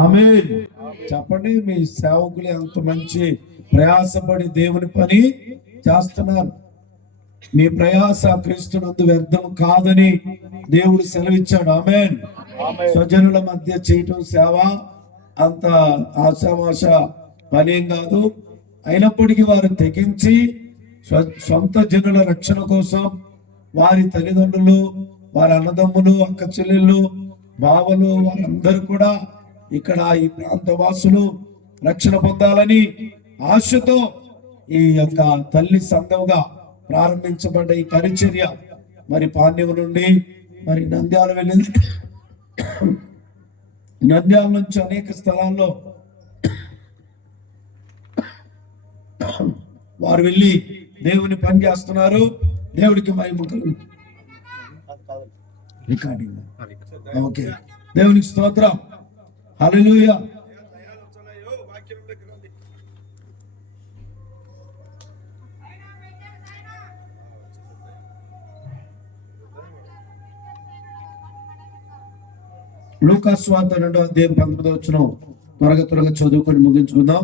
ఆమేన్. చెప్పండి, మీ సేవకులు ఎంత మంచి ప్రయాసపడి దేవుని పని చేస్తున్నారు. మీ ప్రయాస క్రీస్తునందు వ్యర్థం కాదని దేవుడు సెలవిచ్చాడు. ఆమేన్. స్వజనుల మధ్య చేయటం సేవ అంత ఆశామాష పనేం కాదు. అయినప్పటికీ వారు తెగించి సొంత జనుల రక్షణ కోసం వారి తల్లిదండ్రులు, వారి అన్నదమ్ములు, అక్క చెల్లెళ్ళు, బావలు, వారందరూ కూడా ఇక్కడ ఈ ప్రాంత వాసులు రక్షణ పొందాలని ఆశతో ఈ యొక్క తల్లి సంఘంగా ప్రారంభించబడ్డ ఈ పరిచర్య మరి పాండ్యం నుండి మరి నంద్యాల వెళ్ళింది. నంద్యాల నుంచి అనేక స్థలాల్లో వారు వెళ్ళి దేవుని పని చేస్తున్నారు. దేవుడికి మహిమ రికార్డింగ్. ఓకే, దేవునికి స్తోత్రం. హల్లెలూయా. లూకాసు వార్త 2వ అధ్యాయం 19వ వచనం త్వరగా చదువుకొని ముగించుకుందాం.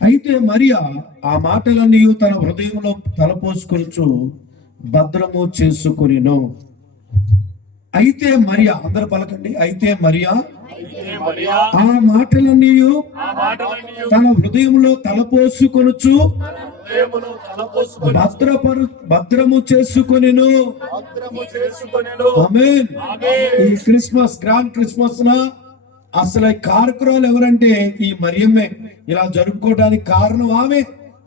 అయితే మరియా ఆ మాటలన్నీ తన హృదయంలో తలపోసుకొనుచు భద్రము చేసుకొనెను. అయితే మరియా, అందరూ పలకండి, అయితే మరియా ఆ మాటలన్నీ తన హృదయంలో తలపోసుకొనుచు భద్రము చేసుకొనెను. ఆమేన్. ఈ క్రిస్మస్, గ్రాండ్ క్రిస్మస్ నా అసలు కారకురాలు ఎవరంటే ఈ మరియమ్మే. ఇలా జరుపుకోవడానికి కారణం ఆమె.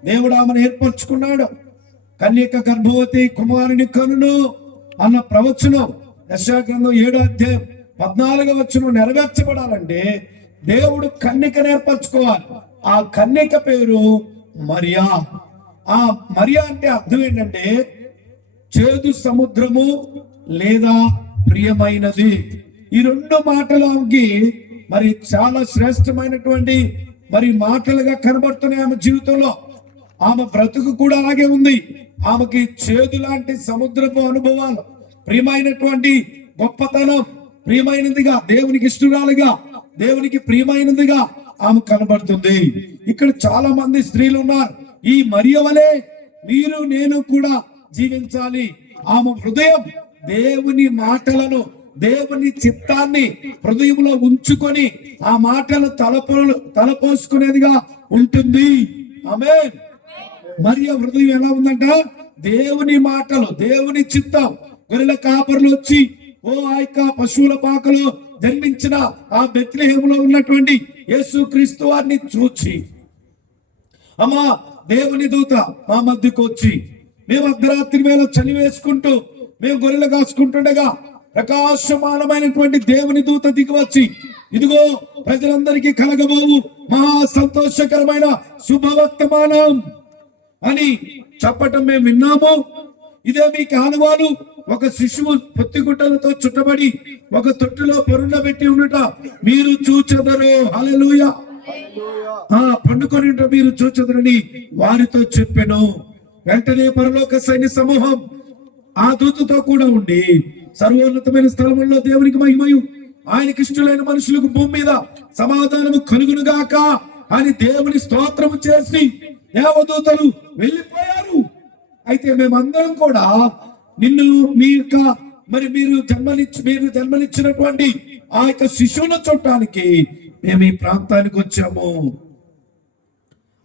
దేవుడు ఆమెను ఏర్పరచుకున్నాడు. కన్యక గర్భవతి కుమారుని కనును అన్న ప్రవచనం యెషయా గ్రంథం 7వ అధ్యాయం 14వ వచనం నెరవేర్చబడాలంటే దేవుడు కన్యకను ఏర్పరచుకోవాలి. ఆ కన్యక పేరు మరియా. ఆ మరియా అంటే అర్థం ఏంటంటే చేదు సముద్రము లేదా ప్రియమైనది. ఈ రెండు మాటలకి మరి చాలా శ్రేష్టమైనటువంటి మరి మాటలుగా కనబడుతున్నాయి ఆమె జీవితంలో. ఆమె బ్రతుకు కూడా అలాగే ఉంది. ఆమెకి చేదు లాంటి సముద్రపు అనుభవాలు, ప్రియమైనటువంటి గొప్పతనం, ప్రియమైనదిగా, దేవునికి ఇష్టరాలుగా, దేవునికి ప్రియమైనదిగా ఆమె కనబడుతుంది. ఇక్కడ చాలా మంది స్త్రీలు ఉన్నారు. ఈ మరియ వలె మీరు నేను కూడా జీవించాలి. ఆమె హృదయం దేవుని మాటలను, దేవుని చిత్తాన్ని హృదయంలో ఉంచుకొని ఆ మాటలు తలపోసుకునేదిగా ఉంటుంది. ఆమేన్. మరియ హృదయం ఎలా ఉందంట? దేవుని మాటలు, దేవుని చిత్తం. గొర్రెల కాపరులు వచ్చి ఓ ఆయక పశువుల పాకలో జన్మించిన ఆ బెత్లెహేములో ఉన్నటువంటి యేసుక్రీస్తు వారిని చూచి, అమ్మా దేవుని దూత మా మధ్యకు వచ్చి, మేము అర్ధరాత్రి వేళ చలి వేసుకుంటూ మేము గొర్రెలు కాసుకుంటుండగా ప్రకాశమానమైనటువంటి దేవుని దూత దిగి వచ్చి, ఇదిగో ప్రజలందరికీ కలగబోవు మహా సంతోషకరమైన శుభవర్తమానం అని చెప్పటం మేము విన్నాము. ఇదే మీకు ఆనవాలు. ఒక శిశువు పొత్తిగుట్టలతో చుట్టబడి ఒక తొట్టులో పొరుండబెట్టి ఉండుట మీరు చూచెదరు. హల్లెలూయా. పండుకొని మీరు చూచెదరని వారితో చెప్పెను. వెంటనే పరలోక సైన్య సమూహం ఆ దూతతో కూడా ఉండి సర్వోన్నతమైన స్థలములో దేవునికి మహిమయు ఆయనకి ఇష్టలైన మనుషులకు భూమి మీద సమాధానము కలుగునుగాక అని దేవుని స్తోత్రము చేసి దేవదూతలు వెళ్ళిపోయారు. అయితే మేమందరం కూడా నిన్ను మీ యొక్క మరి మీరు జన్మనిచ్చినటువంటి ఆ యొక్క శిశువును చూడటానికి మేము ఈ ప్రాంతానికి వచ్చాము.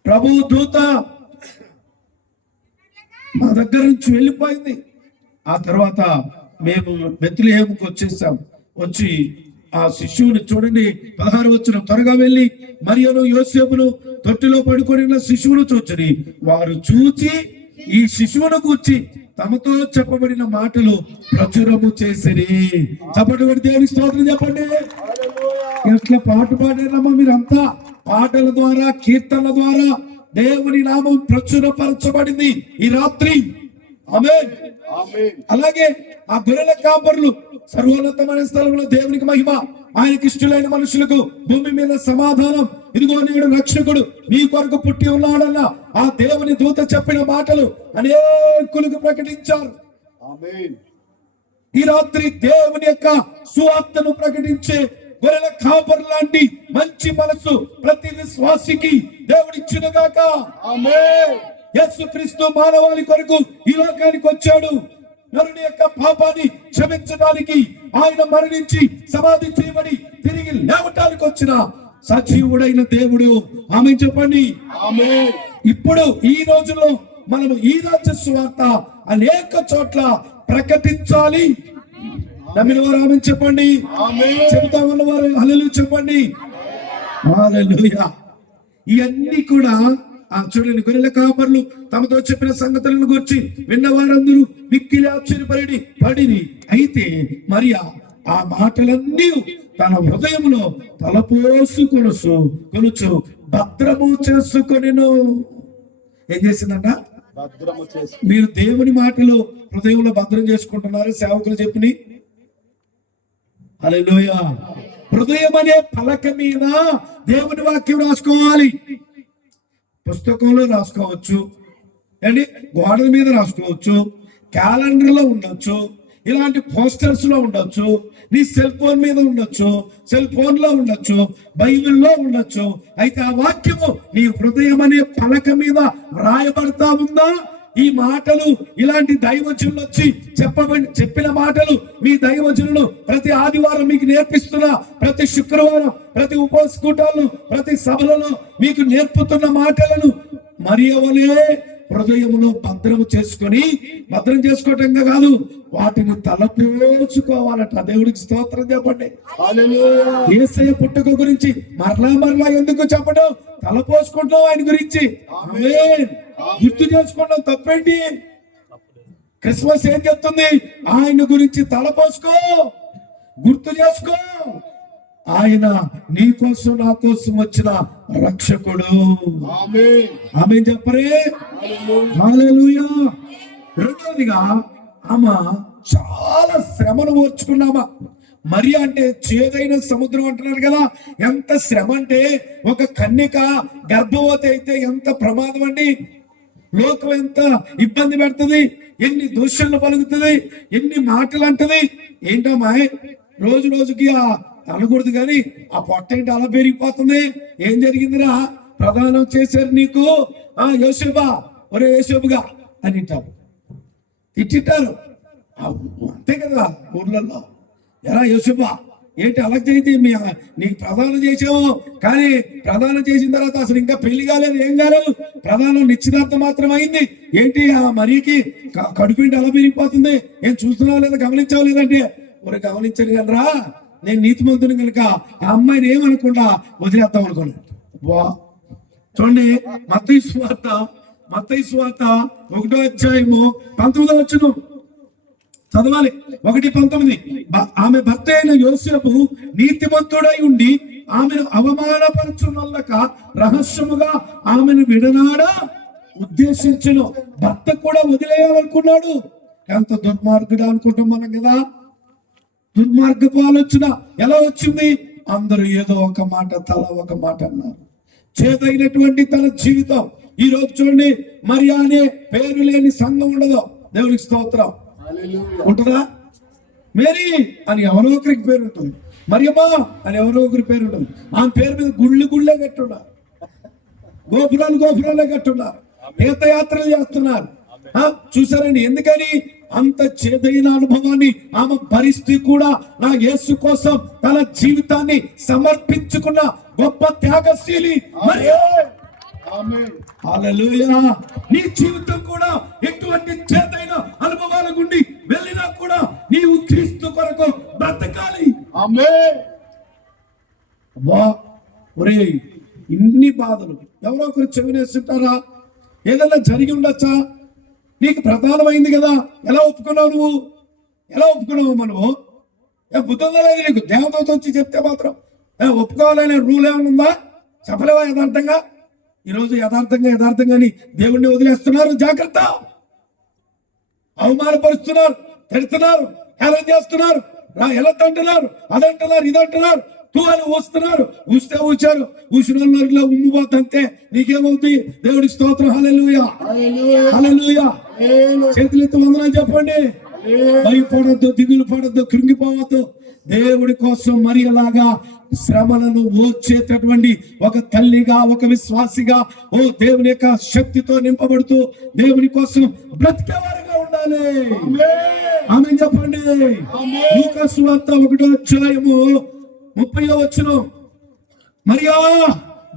ప్రభు దూత మా దగ్గర నుంచి వెళ్ళిపోయింది. ఆ తర్వాత మేము బెత్లెహేముకు వచ్చేసాం. వచ్చి ఆ శిశువుని చూడండి, 16వ వచనం, త్వరగా వెళ్ళి మరియను యోసేపును తొట్టిలో పడుకొని ఉన్న శిశువును చూచని వారు చూచి ఈ శిశువును కూర్చి తమతో చెప్పబడిన మాటలు ప్రచురము చేసిరి. చెప్పండి, దేవుని స్తోత్రం చెప్పండి. ఎట్లా పాట పాడారమ్మా మీరంతా? పాటల ద్వారా, కీర్తనల ద్వారా దేవుని నామం ప్రచురపరచబడింది ఈ రాత్రి. ఆమేన్. అలాగే ఆ గొర్రెల కాపరులు సర్వోన్నతమైన స్థలంలో దేవునికి మహిమ, ఆయనకి ఇష్టలైన మనుషులకు భూమి మీద సమాధానం, ఇదిగో నేడు రక్షకుడు మీ కొరకు పుట్టి ఉన్నాడన్న ఆ దేవుని దూత చెప్పిన మాటలు అనేకులకు ప్రకటించారు. ఈ రాత్రి దేవుని యొక్క సువార్తను ప్రకటించే గొర్రెల కాపరి లాంటి మంచి మనసు ప్రతి విశ్వాసికి దేవుడిచ్చును గాక. యేసుక్రీస్తు మానవాళి కొరకు ఈ లోకానికి వచ్చాడు. నరుని యొక్క పాపాన్ని క్షమించడానికి ఆయన మరణించి సమాధి చేయబడి తిరిగి లేవటానికి వచ్చిన సజీవుడైన దేవుడు. ఆమె చెప్పండి. ఇప్పుడు ఈ రోజుల్లో మనం ఈ రాజ్య సువార్త అనేక చోట్ల ప్రకటించాలి. నమ్మిన వారు ఆమె చెప్పండి. చెబుతా ఉన్నవారు హల్లెలూయా చెప్పండి. హల్లెలూయా. ఇవన్నీ కూడా చూడండి, గొర్రెల కాపర్లు తమతో చెప్పిన సంగతులను గురించి విన్నవారందరూ మిక్కిలి ఆశ్చర్యపడి అయితే మరియా ఆ మాటలన్నీ తన హృదయంలో తలపోసుకొనుచు భద్రము చేసుకొనెను. ఏం చేసిందంట? మీరు దేవుని మాటలు హృదయంలో భద్రం చేసుకుంటున్నారు. సేవకులు చెప్పిన హల్లెలూయా. హృదయం అనే పలక మీద దేవుని వాక్యం రాసుకోవాలి. పుస్తకంలో రాసుకోవచ్చు, అండి గోడల మీద రాసుకోవచ్చు, క్యాలెండర్ లో ఉండొచ్చు, ఇలాంటి పోస్టర్స్ లో ఉండొచ్చు, నీ సెల్ ఫోన్ మీద ఉండొచ్చు, సెల్ ఫోన్ లో ఉండొచ్చు, బైబిల్లో ఉండొచ్చు. అయితే ఆ వాక్యము నీ హృదయం అనే పలక మీద వ్రాయబడతా ఉందా? ఈ మాటలు ఇలాంటి దైవజనులు వచ్చి చెప్పిన మాటలు మీ దైవజనులు ప్రతి ఆదివారం మీకు నేర్పిస్తున్నా, ప్రతి శుక్రవారం ప్రతి ఉపవాస కూటాలను ప్రతి సభలలో మీకు నేర్పుతున్న మాటలను మరియవలే హృదయంలో భద్రం చేసుకోవటంగా కాదు, వాటిని తలపోచుకోవాలట. దేవుడికి స్తోత్రం చెప్పండి. యేసయ్య పుట్టుక గురించి మరలా ఎందుకు చెప్పడం? తలపోసుకుంటాం ఆయన గురించి. గుర్తు చేసుకోవడం తప్పేంటి? క్రిస్మస్ ఏం చెప్తుంది? ఆయన గురించి తలపోసుకో, గుర్తు చేసుకో. ఆయన నీ కోసం నా కోసం వచ్చిన రక్షకుడు. ఆమె చెప్పరే. హల్లెలూయా. రెండోదిగా ఆమె చాలా శ్రమను ఓర్చుకున్నామా. మరి అంటే చేదైన సముద్రం అంటున్నారు కదా. ఎంత శ్రమ అంటే, ఒక కన్యక గర్భవతి అయితే ఎంత ప్రమాదం అండి. లోకం ఎంత ఇబ్బంది పెడుతుంది, ఎన్ని దూషణలు పలుకుతుంది, ఎన్ని మాటలు అంటది. ఏంటమ్మా రోజు రోజుకి అనకూడదు కానీ ఆ పొట్ట ఏంటి అలా పెరిగిపోతుంది? ఏం జరిగిందిరా? ప్రదానం చేశారు నీకు యోసేబా, ఒరే యోసేపుగా అని తిట్టింటారు. అంతే కదా ఊర్లలో. ఎలా యోసేపా ఏంటి అలా చేసి నీకు ప్రదానం చేసావు, కానీ ప్రదానం చేసిన తర్వాత అసలు ఇంకా పెళ్లి కాలేదు, ఏం కాలేదు, ప్రదానం నిశ్చితార్థం మాత్రం అయింది. ఏంటి ఆ మరీకి కడుపుంటి అలా పెరిగిపోతుంది, ఏం చూస్తున్నావు లేదా, గమనించావు లేదంటే, ఒరే గమనించాను కనరా, నేను నీతిమంతుని కనుక ఆ అమ్మాయిని ఏమనకుండా వదిలేద్దాం అనుకున్నాను. చూడండి, మత్తయి సువార్త 1వ అధ్యాయము 19వ వచనం చదవాలి. 1:19. ఆమె భర్త అయిన యోసేపు నీతిమంతుడై ఉండి ఆమెను అవమానపరచునల్లక రహస్యముగా ఆమెను విడనాడా ఉద్దేశించును. భర్త కూడా వదిలేయాలనుకున్నాడు. ఎంత దుర్మార్గుడు అనుకుంటాం మనం కదా. దుర్మార్గపు ఆలోచన ఎలా వచ్చింది? అందరూ ఏదో ఒక మాట, తల ఒక మాట అన్నారు. చేదైనటువంటి తన జీవితం. ఈ రోజు చూడండి, మరి అనే పేరు లేని సంఘం ఉండదు. దేవునికి స్తోత్రం. ఉంటుందా? మేరీ అని ఎవరో ఒకరికి పేరు ఉంటుంది, మరియమ్మా అని ఎవరో ఒకరి పేరు ఉంటుంది. ఆమె పేరు మీద గుళ్ళే కట్టున్నారు, గోపురాలే కట్టున్నారు, తీర్థయాత్రలు చేస్తున్నారు. చూసారండి, ఎందుకని? అంత చేదైన అనుభవాన్ని ఆమె పరిస్థితి కూడా నా యేసు కోసం తన జీవితాన్ని సమర్పించుకున్న గొప్ప త్యాగశీలి మరియా. హల్లెలూయా. నీ జీవితం కూడా ఎటువంటి చేదైన అనుభవాల గుండి వెళ్ళినా కూడా నీవు క్రీస్తు కొరకు బ్రతకాలి. ఒరే, ఇన్ని బాధలు ఎవరో ఒకరు చెవినేస్తుంటారా? ఏదైనా జరిగి ఉండొచ్చా? నీకు ప్రధానమైంది కదా, ఎలా ఒప్పుకున్నావు నువ్వు? ఎలా ఒప్పుకున్నావు? మనము బుద్ధంగా లేదు నీకు. దేవదూత వచ్చి చెప్తే మాత్రం ఒప్పుకోవాలనే రూల్ ఏమైనా ఉందా? చెప్పలేవా యథార్థంగా? ఈరోజు యథార్థంగాని దేవుణ్ణి వదిలేస్తున్నారు. జాగ్రత్త. అవమానపరుస్తున్నారు, తిడుతున్నారు, హేళన చేస్తున్నారు, ఎలా అంటున్నారు, అదంటున్నారు, ఇదంటున్నారు, తూని ఊస్తున్నారు. ఊసిన ఉమ్ముపోతంతే నీకేమవుతుంది? దేవుడికి స్తోత్రం. హల్లెలూయా, హల్లెలూయా. చేతులెత్తి వందనాలు చెప్పండి. భయపడద్దు, దిగులు పడద్దు, కృంగిపోవద్దు. దేవుడి కోసం మరియలాగా శ్రమలను ఓర్చేటటువంటి ఒక తల్లిగా, ఒక విశ్వాసిగా, ఓ దేవుని యొక్క శక్తితో నింపబడుతూ దేవుని కోసం బ్రతికేవారుగా ఉండాలి. ఆమేన్ చెప్పండి. లూకా సువార్త 1:30 మరియా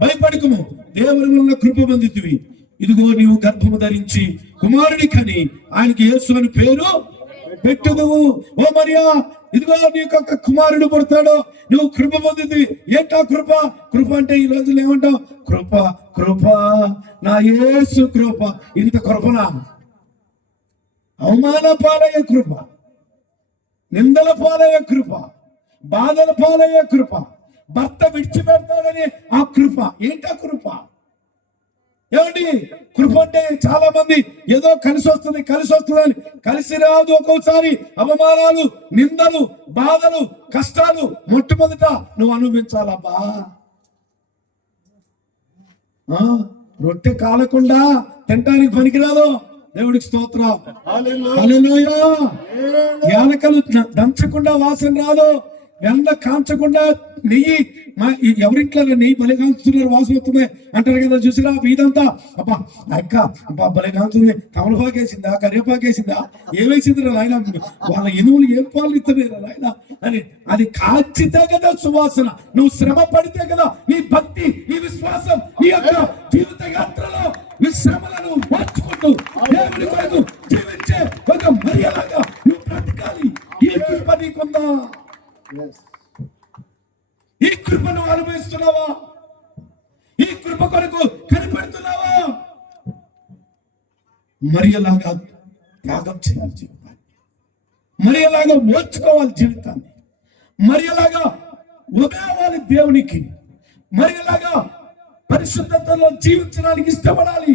భయపడకుము, దేవుని వలన కృప పొందితివి. ఇదిగో నీవు గర్భము ధరించి కుమారుని కని ఆయనకి యేసు అని పేరు పెట్టుదువు. ఓ మరియా, ఇదిగో నీకు ఒక కుమారుడు పుడతాడు, నువ్వు కృప పొందింది. ఏంటా కృప? కృప అంటే ఈ రోజులు ఏమంటావు? కృప కృప నా యేసు కృప. ఇంత కృపనా? అవమాన పాలయ్యే కృప, నిందల పాలయ్యే కృప, బాధల పాలయ్యే కృప, భర్త విడిచిపెడతాడని ఆ కృప. ఏంటా కృప? ఏమండి, కృప అంటే చాలా మంది ఏదో కలిసి వస్తుంది అని, కలిసి రాదు. ఒక్కోసారి అవమానాలు, నిందలు, బాధలు, కష్టాలు మొట్టమొదట నువ్వు అనుభవించాలబ్బా. రొట్టె కాలకుండా తినటానికి పనికిరాదు. దేవుడికి స్తోత్రం. హల్లెలూయా. యాలకలు దంచకుండా వాసన రాదు, ఎండ కాంచకుండా నెయ్యి, ఎవరింట్లో నెయ్యి భలే కాంచుతున్నారు, వాసన వస్తుంది అంటారు కదా, చూసిరా ఇదంతా. అబ్బా అక్క అబ్బా భలే కాంచుతుంది, తమలపాకేసిందా, కరివేపాకేసిందా, ఏమేసింది ఆయన, వాళ్ళ ఎనువులు ఏం పాలు ఇస్తున్నారు ఆయన అని. అది కాల్చితే కదా సువాసన. నువ్వు శ్రమ పడితే కదా నీ భక్తి, నీ విశ్వాసం, నీ యొక్క జీవిత యాత్రలో నీ శ్రమలను మార్చుకుంటూ దేవుని కొరకు జీవించే ఒక మరియలాగా నువ్వు బ్రతకాలి. ఈ కృప నీకుందా? ఈ కృపను అనుభవిస్తున్నావా? ఈ కృప కొరకు కనిపెడుతున్నావా? మరియలాగా త్యాగం చేయాలి జీవితాన్ని, మరియలాగా ఓర్చుకోవాలి జీవితాన్ని, మరియలాగా ఉదయాలి దేవునికి, మరియలాగా పరిశుద్ధతలో జీవించడానికి ఇష్టపడాలి.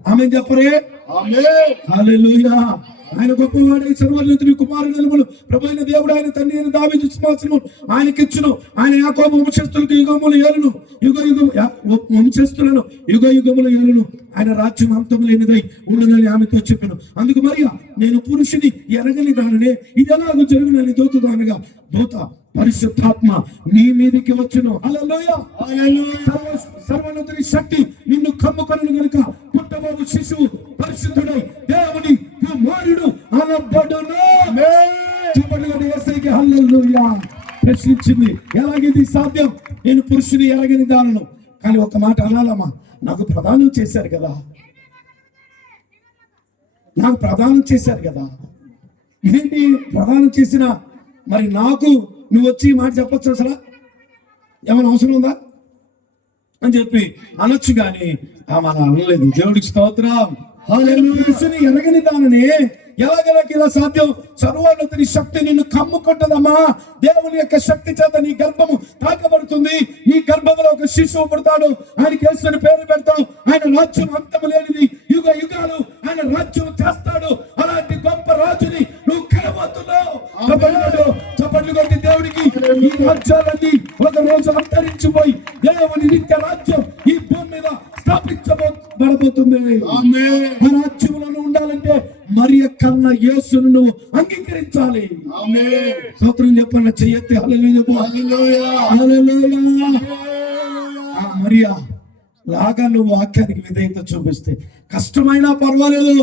ఆమేన్ చెప్పరే. హల్లెలూయా. ఆయన గొప్పవాడై సర్వోన్నతుని కుమారుడు ప్రభువైన దేవుడు ఆయన తండ్రి అయిన దావీదు సింహాసనము ఆయనకిచ్చును. ఆయన యాకోబు వంశస్థులకు యుగములు ఏలును, వంశస్థులను యుగ యుగములు ఏలును. ఆయన రాజ్యం అంతము లేనిదై ఉండునని ఆమెతో చెప్పాను. అందుకు మరియా, నేను పురుషుని ఎరగని దానినే, ఇది ఎలాగో జరుగునని దూతతో అనగా, దూత పరిశుద్ధాత్మ నీ మీదకి వచ్చును. హల్లెలూయా. సర్వోన్నతుని శక్తి నిన్ను కమ్ముకొనును గనుక పుట్టబోవు శిశువు పరిశుద్ధుడై దేవుని కుమారుడు అనబడును. యేసయ్యకి హల్లెలూయా. ప్రశ్నించింది, ఎలాగిది సాధ్యం? నేను పురుషుని ఎరగని దానను. కానీ ఒక మాట అనాలమ్మా, నాకు ప్రదానం చేశారు కదా, నాకు ప్రదానం చేశారు కదా, ఇదేంటి ప్రదానం చేసిన మరి నాకు నువ్వు వచ్చి మాట చెప్పచ్చు అసలు ఏమైనా అవసరం ఉందా అని చెప్పి అనొచ్చు, కానీ మన అనలేదు. దేవుడికి స్తోత్రం. హల్లెలూయా. ఎరగని దానని ఎలాగెలాగ ఇలా సాధ్యం? సర్వోన్నతుని శక్తి నిన్ను కమ్ముకుంటుందమ్మా. దేవుని యొక్క శక్తి చేత నీ గర్భము తాకబడుతుంది. నీ గర్భంలో ఒక శిశువు పుడతాడు, ఆయనకి యేసుని పేరు పెడతావు. ఆయన రాజ్యం అంతము లేనిది, యుగ యుగాలు ఆయన రాజ్యం చేస్తాడు. అలాంటి గొప్ప రాజుని నువ్వు కనబోతున్నావు. చప్పట్లు కొట్టి దేవుడికి. ఈ రాజ్యాలన్నీ ఒక రోజు అంతరించిపోయి దేవుని నిత్య రాజ్యం ఈ భూమి మీద స్థాపించబడబోతుంది. ఆ రాజ్యంలో ఉండాలంటే మరియ కన్నా యేసును నువ్వు అంగీకరించాలి. స్తోత్రం చెప్పన్న చెయ్యెత్తి హల్లెలూయా. మరియా లాగా నువ్వు వాక్యానికి విధేయత చూపిస్తే, కష్టమైనా పర్వాలేదు,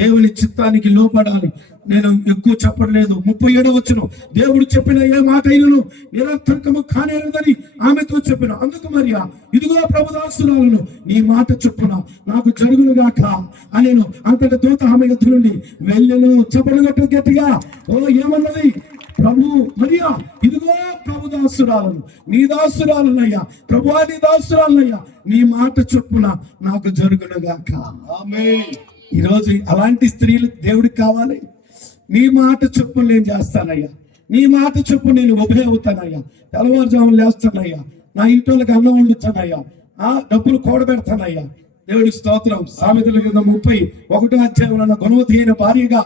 దేవుని చిత్తానికి లోపడాలి. నేను ఎక్కువ చెప్పట్లేదు. 37వ వచనం, దేవుడు చెప్పిన ఏ మాట అయినను నిరర్థకము కానేరదని ఆమెతో చెప్పిన. అందుకు మరియా, ఇదిగో ప్రభుదాసురాలను, నీ మాట చొప్పున నాకు జరుగును గాక అనేను. అంతటి దూత ఆమె ఎదురు నుండి వెళ్ళెను. చెప్పలు గట్టిగా. ఓ ఏమన్నది? ప్రభు మరియా, ఇదిగో ప్రభుదాసురాలను, నీ దాసురాలనయ్యా, ప్రభువా నీ దాసురాలనయ్యా, నీ మాట చొప్పున నాకు జరుగును గాక. ఆమేన్. ఈరోజు అలాంటి స్త్రీలు దేవుడికి కావాలి. నీ మాట చొప్పున నేను చేస్తానయ్యా, నీ మాట చొప్పున నేను ఉభయ అవుతానయ్యా, తెల్లవారుజాములు లేస్తానయ్యా, నా ఇంట్లోకి అన్నం వండుతానయ్యా, డబ్బులు కూడబెడతానయ్యా. దేవుడికి స్తోత్రం. సామెతల కింద 31వ అధ్యాయంలో గుణవతి అయిన భార్యగా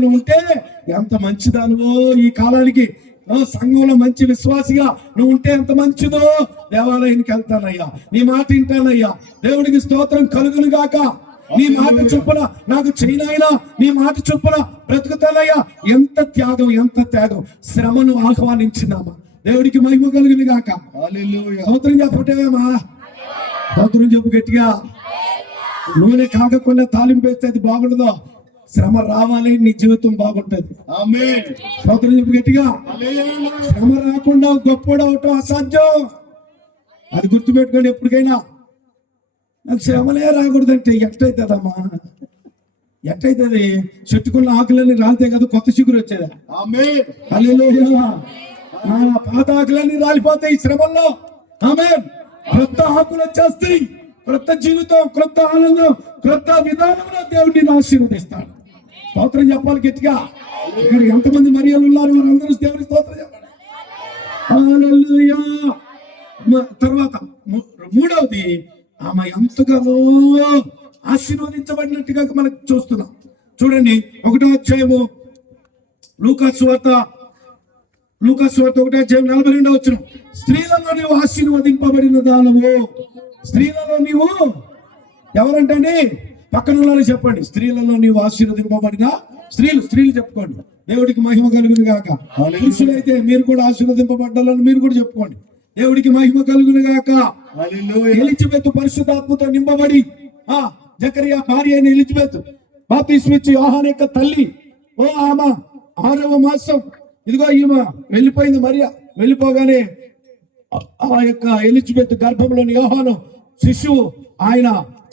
నువ్వు ఉంటే ఎంత మంచిదానువో. ఈ కాలానికి సంఘంలో మంచి విశ్వాసిగా నువ్వు ఉంటే ఎంత మంచిదో. దేవాలయానికి వెళ్తానయ్యా, నీ మాట వింటానయ్యా. దేవుడికి స్తోత్రం కలుగును గాక. నీ మాట చొప్పున నాకు చేయనైనా, నీ మాట చొప్పున బ్రతుకుతానయ్యా. ఎంత త్యాగం, ఎంత త్యాగం. శ్రమను ఆహ్వానించినామా? దేవుడికి మహిమ కలుగును గాక. స్తోత్రం చెప్పటమా? స్తోత్రం చెప్పు గట్టిగా. నూనె కాగకుండా తాలింపు వేస్తే అది బాగుండదు. శ్రమ రావాలి, నీ జీవితం బాగుంటది. స్తోత్రం చెప్పు గట్టిగా. శ్రమ రాకుండా గొప్పడు అవటం అసాధ్యం. అది గుర్తుపెట్టుకోండి ఎప్పటికైనా. నాకు శ్రమలే రాకూడదంటే ఎట్టయితుందమ్మా? ఎట్టయితుంది? చెట్టుకున్న ఆకులన్నీ రాలితే కదా కొత్త చిగురు వచ్చేదా? హల్లెలూయా. పాత ఆకులన్నీ రాలిపోతాయి శ్రమల్లో. ఆమేన్. కొత్త ఆకులు వచ్చేస్తాయి. కొత్త జీవితం, కొత్త ఆనందం, కొత్త విధానంలో దేవుడిని ఆశీర్వదిస్తాడు. స్తోత్రం చెప్పాలి గట్టిగా. ఇక్కడ ఎంతమంది మరియలు ఉన్నారు? వారందరూ దేవుని స్తోత్రం చెప్పండి. హల్లెలూయా. తర్వాత మూడవది, ఆమె ఎంతగానో ఆశీర్వదించబడినట్టుగా మనకు చూస్తున్నాం. చూడండి 1వ అధ్యాయము లూకాసు వార్త 1వ అధ్యాయం 42వ వచనం. స్త్రీలలో నీవు ఆశీర్వదింపబడిన దానము. స్త్రీలలో నీవు ఎవరంటండి? పక్కన వాళ్ళని చెప్పండి. స్త్రీలలో నీవు ఆశీర్వదింపబడిన స్త్రీలు చెప్పుకోండి. దేవుడికి మహిమ కలుగును గాక. పురుషులైతే మీరు కూడా ఆశీర్వదింపబడ్డాలని మీరు కూడా చెప్పుకోండి. దేవుడికి మహిమ కలుగును గాక. ఎలిజబెత్ పరిశుద్ధాత్మతో నింపబడి, జకరియా భార్య అయిన ఎలిజబెత్ బాప్తిస్మిచ్చి యోహాను యొక్క తల్లి. ఆమె 6వ మాసం. ఇదిగో ఈమె వెళ్ళిపోయింది. మరియా వెళ్ళిపోగానే ఆ యొక్క ఎలిజబెత్ గర్భంలోని యోహాను శిశువు ఆయన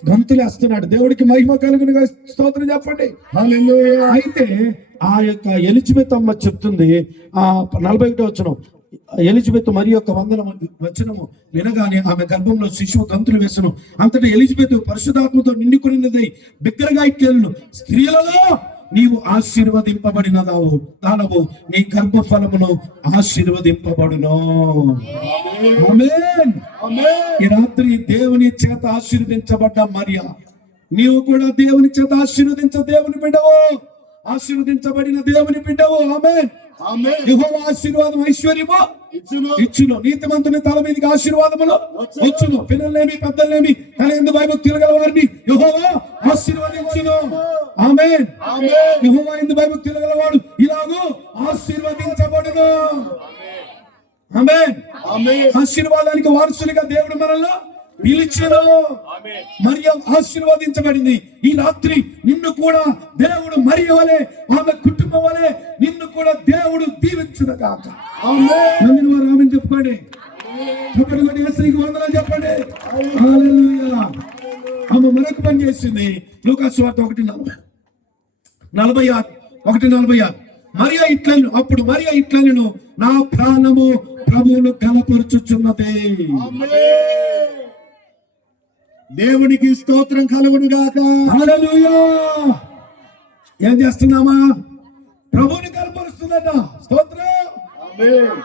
గంతులేస్తున్నాడు. దేవుడికి మహిమ కలుగును గాక. స్తోత్రం చెప్పండి. అయితే ఆ యొక్క ఎలిజబెత్ అమ్మ చెప్తుంది, 41వ వచనం. ఎలిజబెత్ మరి యొక్క వచనము వినగానే ఆమె గర్భంలో శిశువు గంతులు వేసను. అంతటా ఎలిజబెత్ పరిశుద్ధాత్మతో నిండుకున్నదై బిగ్గరగా ఇట్లను, స్త్రీలలో నీవు ఆశీర్వదింపబడిన దానవు, నీ గర్భఫలమును ఆశీర్వదింపబడును. ఆమేన్. ఈ రాత్రి దేవుని చేత ఆశీర్వదించబడ్డ మరియా, నీవు కూడా దేవుని చేత దేవుని బిడ్డవు, ఆశీర్వదించబడిన దేవుని బిడ్డవు. ఆమేన్. యెహోవా ఆశీర్వాదం ఐశ్వర్యము ఇచ్చును. నీతిమంతుని తల మీదకి ఆశీర్వాదములు వచ్చును. పిల్లలేమి పెద్దలేమి తన యందు భయభక్తులు గల వారిని యెహోవా ఆశీర్వదించును. ఆమేన్. యెహోవా యందు భయభక్తులు గలవాడు ఇలాగూ ఆశీర్వదించబడును. ఆమేన్. ఆశీర్వాదానికి వారసులుగా దేవుడు మనల్ని పిలిచెను. మరియ ఆశీర్వదించబడింది. ఈ రాత్రి నిన్ను కూడా దేవుడు మరియ వలె, ఆమె కుటుంబం వలె నిన్ను కూడా దేవుడు దీవించును గాక. ఆమేన్. ఆమేన్ చెప్పండి. యేసుకి వందనాలు చెప్పండి. హల్లెలూయా. ఆమె మరొక పని చేసింది. లూకాసు వార్త 1:46. మరియా ఇట్లను, అప్పుడు మరియా ఇట్లను, నా ప్రాణము ప్రభువును ఘనపరచుచున్నది. దేవునికి స్తోత్రం కలుగును గాక. హల్లెలూయా. ఏం చేస్తున్నామా? ప్రభువుని కనపరుస్తుందట. స్తోత్రం.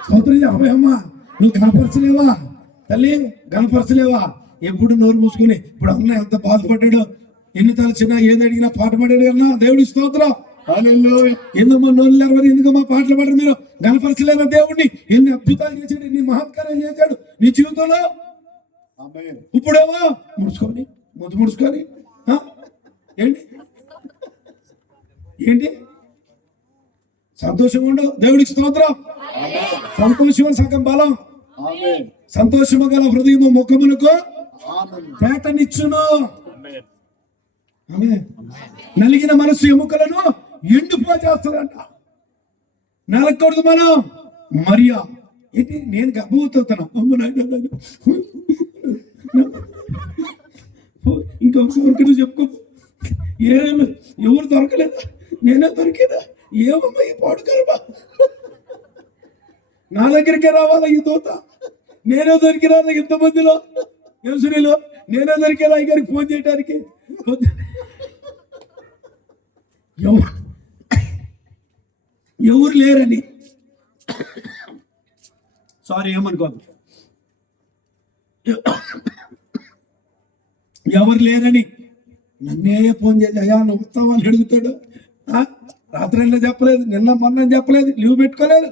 స్తోత్రం చెప్పమ్మా. నువ్వు కనపరచలేవా తల్లి? కనపరచలేవా? ఎప్పుడు నోరు మూసుకుని, ఇప్పుడు అన్న ఎంత బాధపడ్డాడో, ఎన్ని తలచినా ఏది అడిగినా పాట పాడాడు కన్నా. దేవుడి స్తోత్రం. ఎందుకమ్మా నోళ్ళు ఎవరు? ఎందుకమ్మా పాటలు పాడరు? మీరు కనపరచలేదా దేవుడిని? ఎన్ని అద్భుతాలు చేశాడు, ఎన్ని మహత్కార్యాలు చేశాడు నీ జీవితంలో. ఇప్పుడేమో ముడుచుకొని ముడుచుకొని ఏంటి ఏంటి సంతోషంగా ఉండు. దేవుడికి స్తోత్రం. సంతోషం సగం బలం. సంతోషము గల హృదయము ముఖమునకు పేటనిచ్చును. నలిగిన మనసు ఎముకలను ఎండిపోచేస్తుందంట. నలకూడదు మనం. మరియా ఏంటి? నేను గర్భవతున్నా. ఇంకొకరికి చెప్పుకో. ఎవరు దొరకలేదా? నేనే దొరికేదా? ఏమమ్మా ఈ పాడుకరమా? నా దగ్గరికే రావాలా ఈ దోత? నేనే దొరికిరాదా ఇంతమందిలో? యేసునిలో నేనే దొరికేదా ఈ గారికి ఫోన్ చేయడానికి? ఎవరు లేరని. సారీ, ఏమనుకోదు. ఎవరు లేరని నన్నే ఫోన్ చేసి, అయ్యా నువ్వు వస్తావా అని అడుగుతాడు. రాత్రి చెప్పలేదు, నిన్న మొన్న చెప్పలేదు, లీవ్ పెట్టుకోలేదు.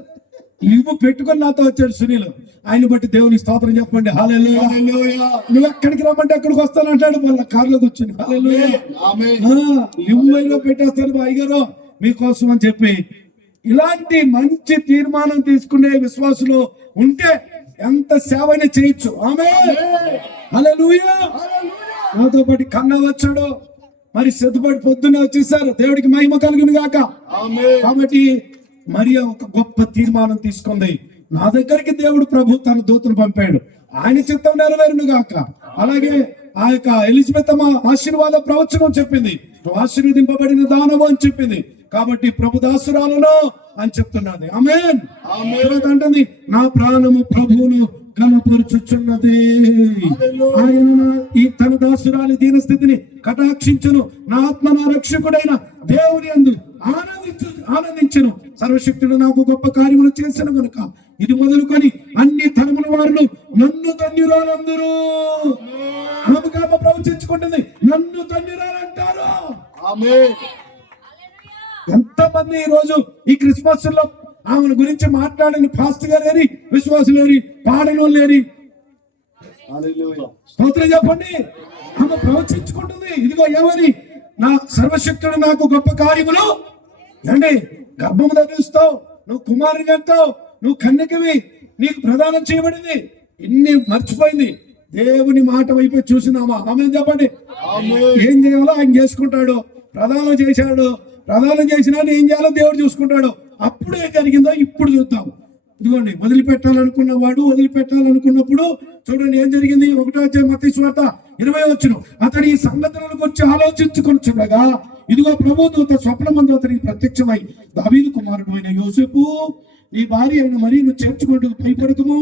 లివ్ పెట్టుకొని నాతో వచ్చాడు సునీల్. ఆయన బట్టి దేవుని స్తోత్రం చెప్పండి. హల్లెలూయా. నువ్వు ఎక్కడికి రమ్మంటే అక్కడికి వస్తానంటాడు. వాళ్ళ కారులో కూర్చొని హల్లెలూయా. లివ్ లో పెట్టేస్తాను అయ్యగారు మీకోసం అని చెప్పి. ఇలాంటి మంచి తీర్మానం తీసుకునే విశ్వాసులు ఉంటే ఎంత సేవైనా చేయొచ్చు. ఆమేన్. హల్లెలూయా. నాతో పాటు కన్నా వచ్చాడు. మరి సిద్ధపడి పొద్దున్నే వచ్చేసారు. దేవుడికి మహిమ కలుగును గాక. కాబట్టి మరియా ఒక గొప్ప తీర్మానం తీసుకుంది. నా దగ్గరికి దేవుడు ప్రభు తన దూతను పంపాడు, ఆయన చిత్తం నెరవేరును గాక. అలాగే ఆ యొక్క ఎలిజబెత్ అమ్మ ఆశీర్వాద ప్రవచనం చెప్పింది, నువ్వు ఆశీర్వదింపబడిన దానవు అని చెప్పింది. కాబట్టి ప్రభు దాసురాలను అని చెప్తున్నది. ఆమేన్. అంటుంది నా ప్రాణము ప్రభువును కనపరుచుచున్నది. ఆయన ఈ తన దాసురాలి దీన స్థితిని కటాక్షించును. నా ఆత్మ నా రక్షకుడైన దేవుని యందు ఆనందించును. సర్వశక్తుడు నాకు గొప్ప కార్యములు చేసిన కనుక ఇది మొదలుకొని అన్ని తరముల వారు నన్ను ధన్యురాలందరూ ఆమె ప్రవచించుకుంటుంది. నన్ను ధన్యురాలంటారు. ఎంతమంది ఈ రోజు ఈ క్రిస్మస్ లో ఆమెను గురించి మాట్లాడని ఫాస్ట్ గా లేని విశ్వాసులు లేని పాడను లేని స్తోత్రం చెప్పండి. ఆమె ప్రవచించుకుంటుంది. ఇదిగో ఏమని, నా సర్వశక్తుడు నాకు గొప్ప కార్యములు ఏంటి, గర్భము ధరిస్తావు, నువ్వు కుమారుని అంటావు, నువ్వు కన్యకవి, నీకు ప్రదానం చేయబడింది. ఇన్ని మర్చిపోయింది. దేవుని మాట వైపు చూసినామా? ఆమె చెప్పండి. ఏం చేయాలో ఆయన చేసుకుంటాడు. ప్రదానం చేశాడు, ప్రదానం చేసినా ఏం చేయాలో దేవుడు చూసుకుంటాడు. అప్పుడు ఏం జరిగిందో ఇప్పుడు చూద్దాం. ఇదిగోండి, వదిలిపెట్టాలనుకున్నవాడు వదిలిపెట్టాలనుకున్నప్పుడు చూడండి ఏం జరిగింది. 1వ మత్తయి సువార్త 20 అతడు ఈ సంగతులను గురించి ఆలోచించుకొనుచుండగా ఇదిగో ప్రభు దూత స్వప్నమందు అతనికి ప్రత్యక్షమై, దావీదు కుమారుడు అయిన యోసేపు, నీ భార్య అయిన మరియను చేర్చుకుంటూ భయపడకము,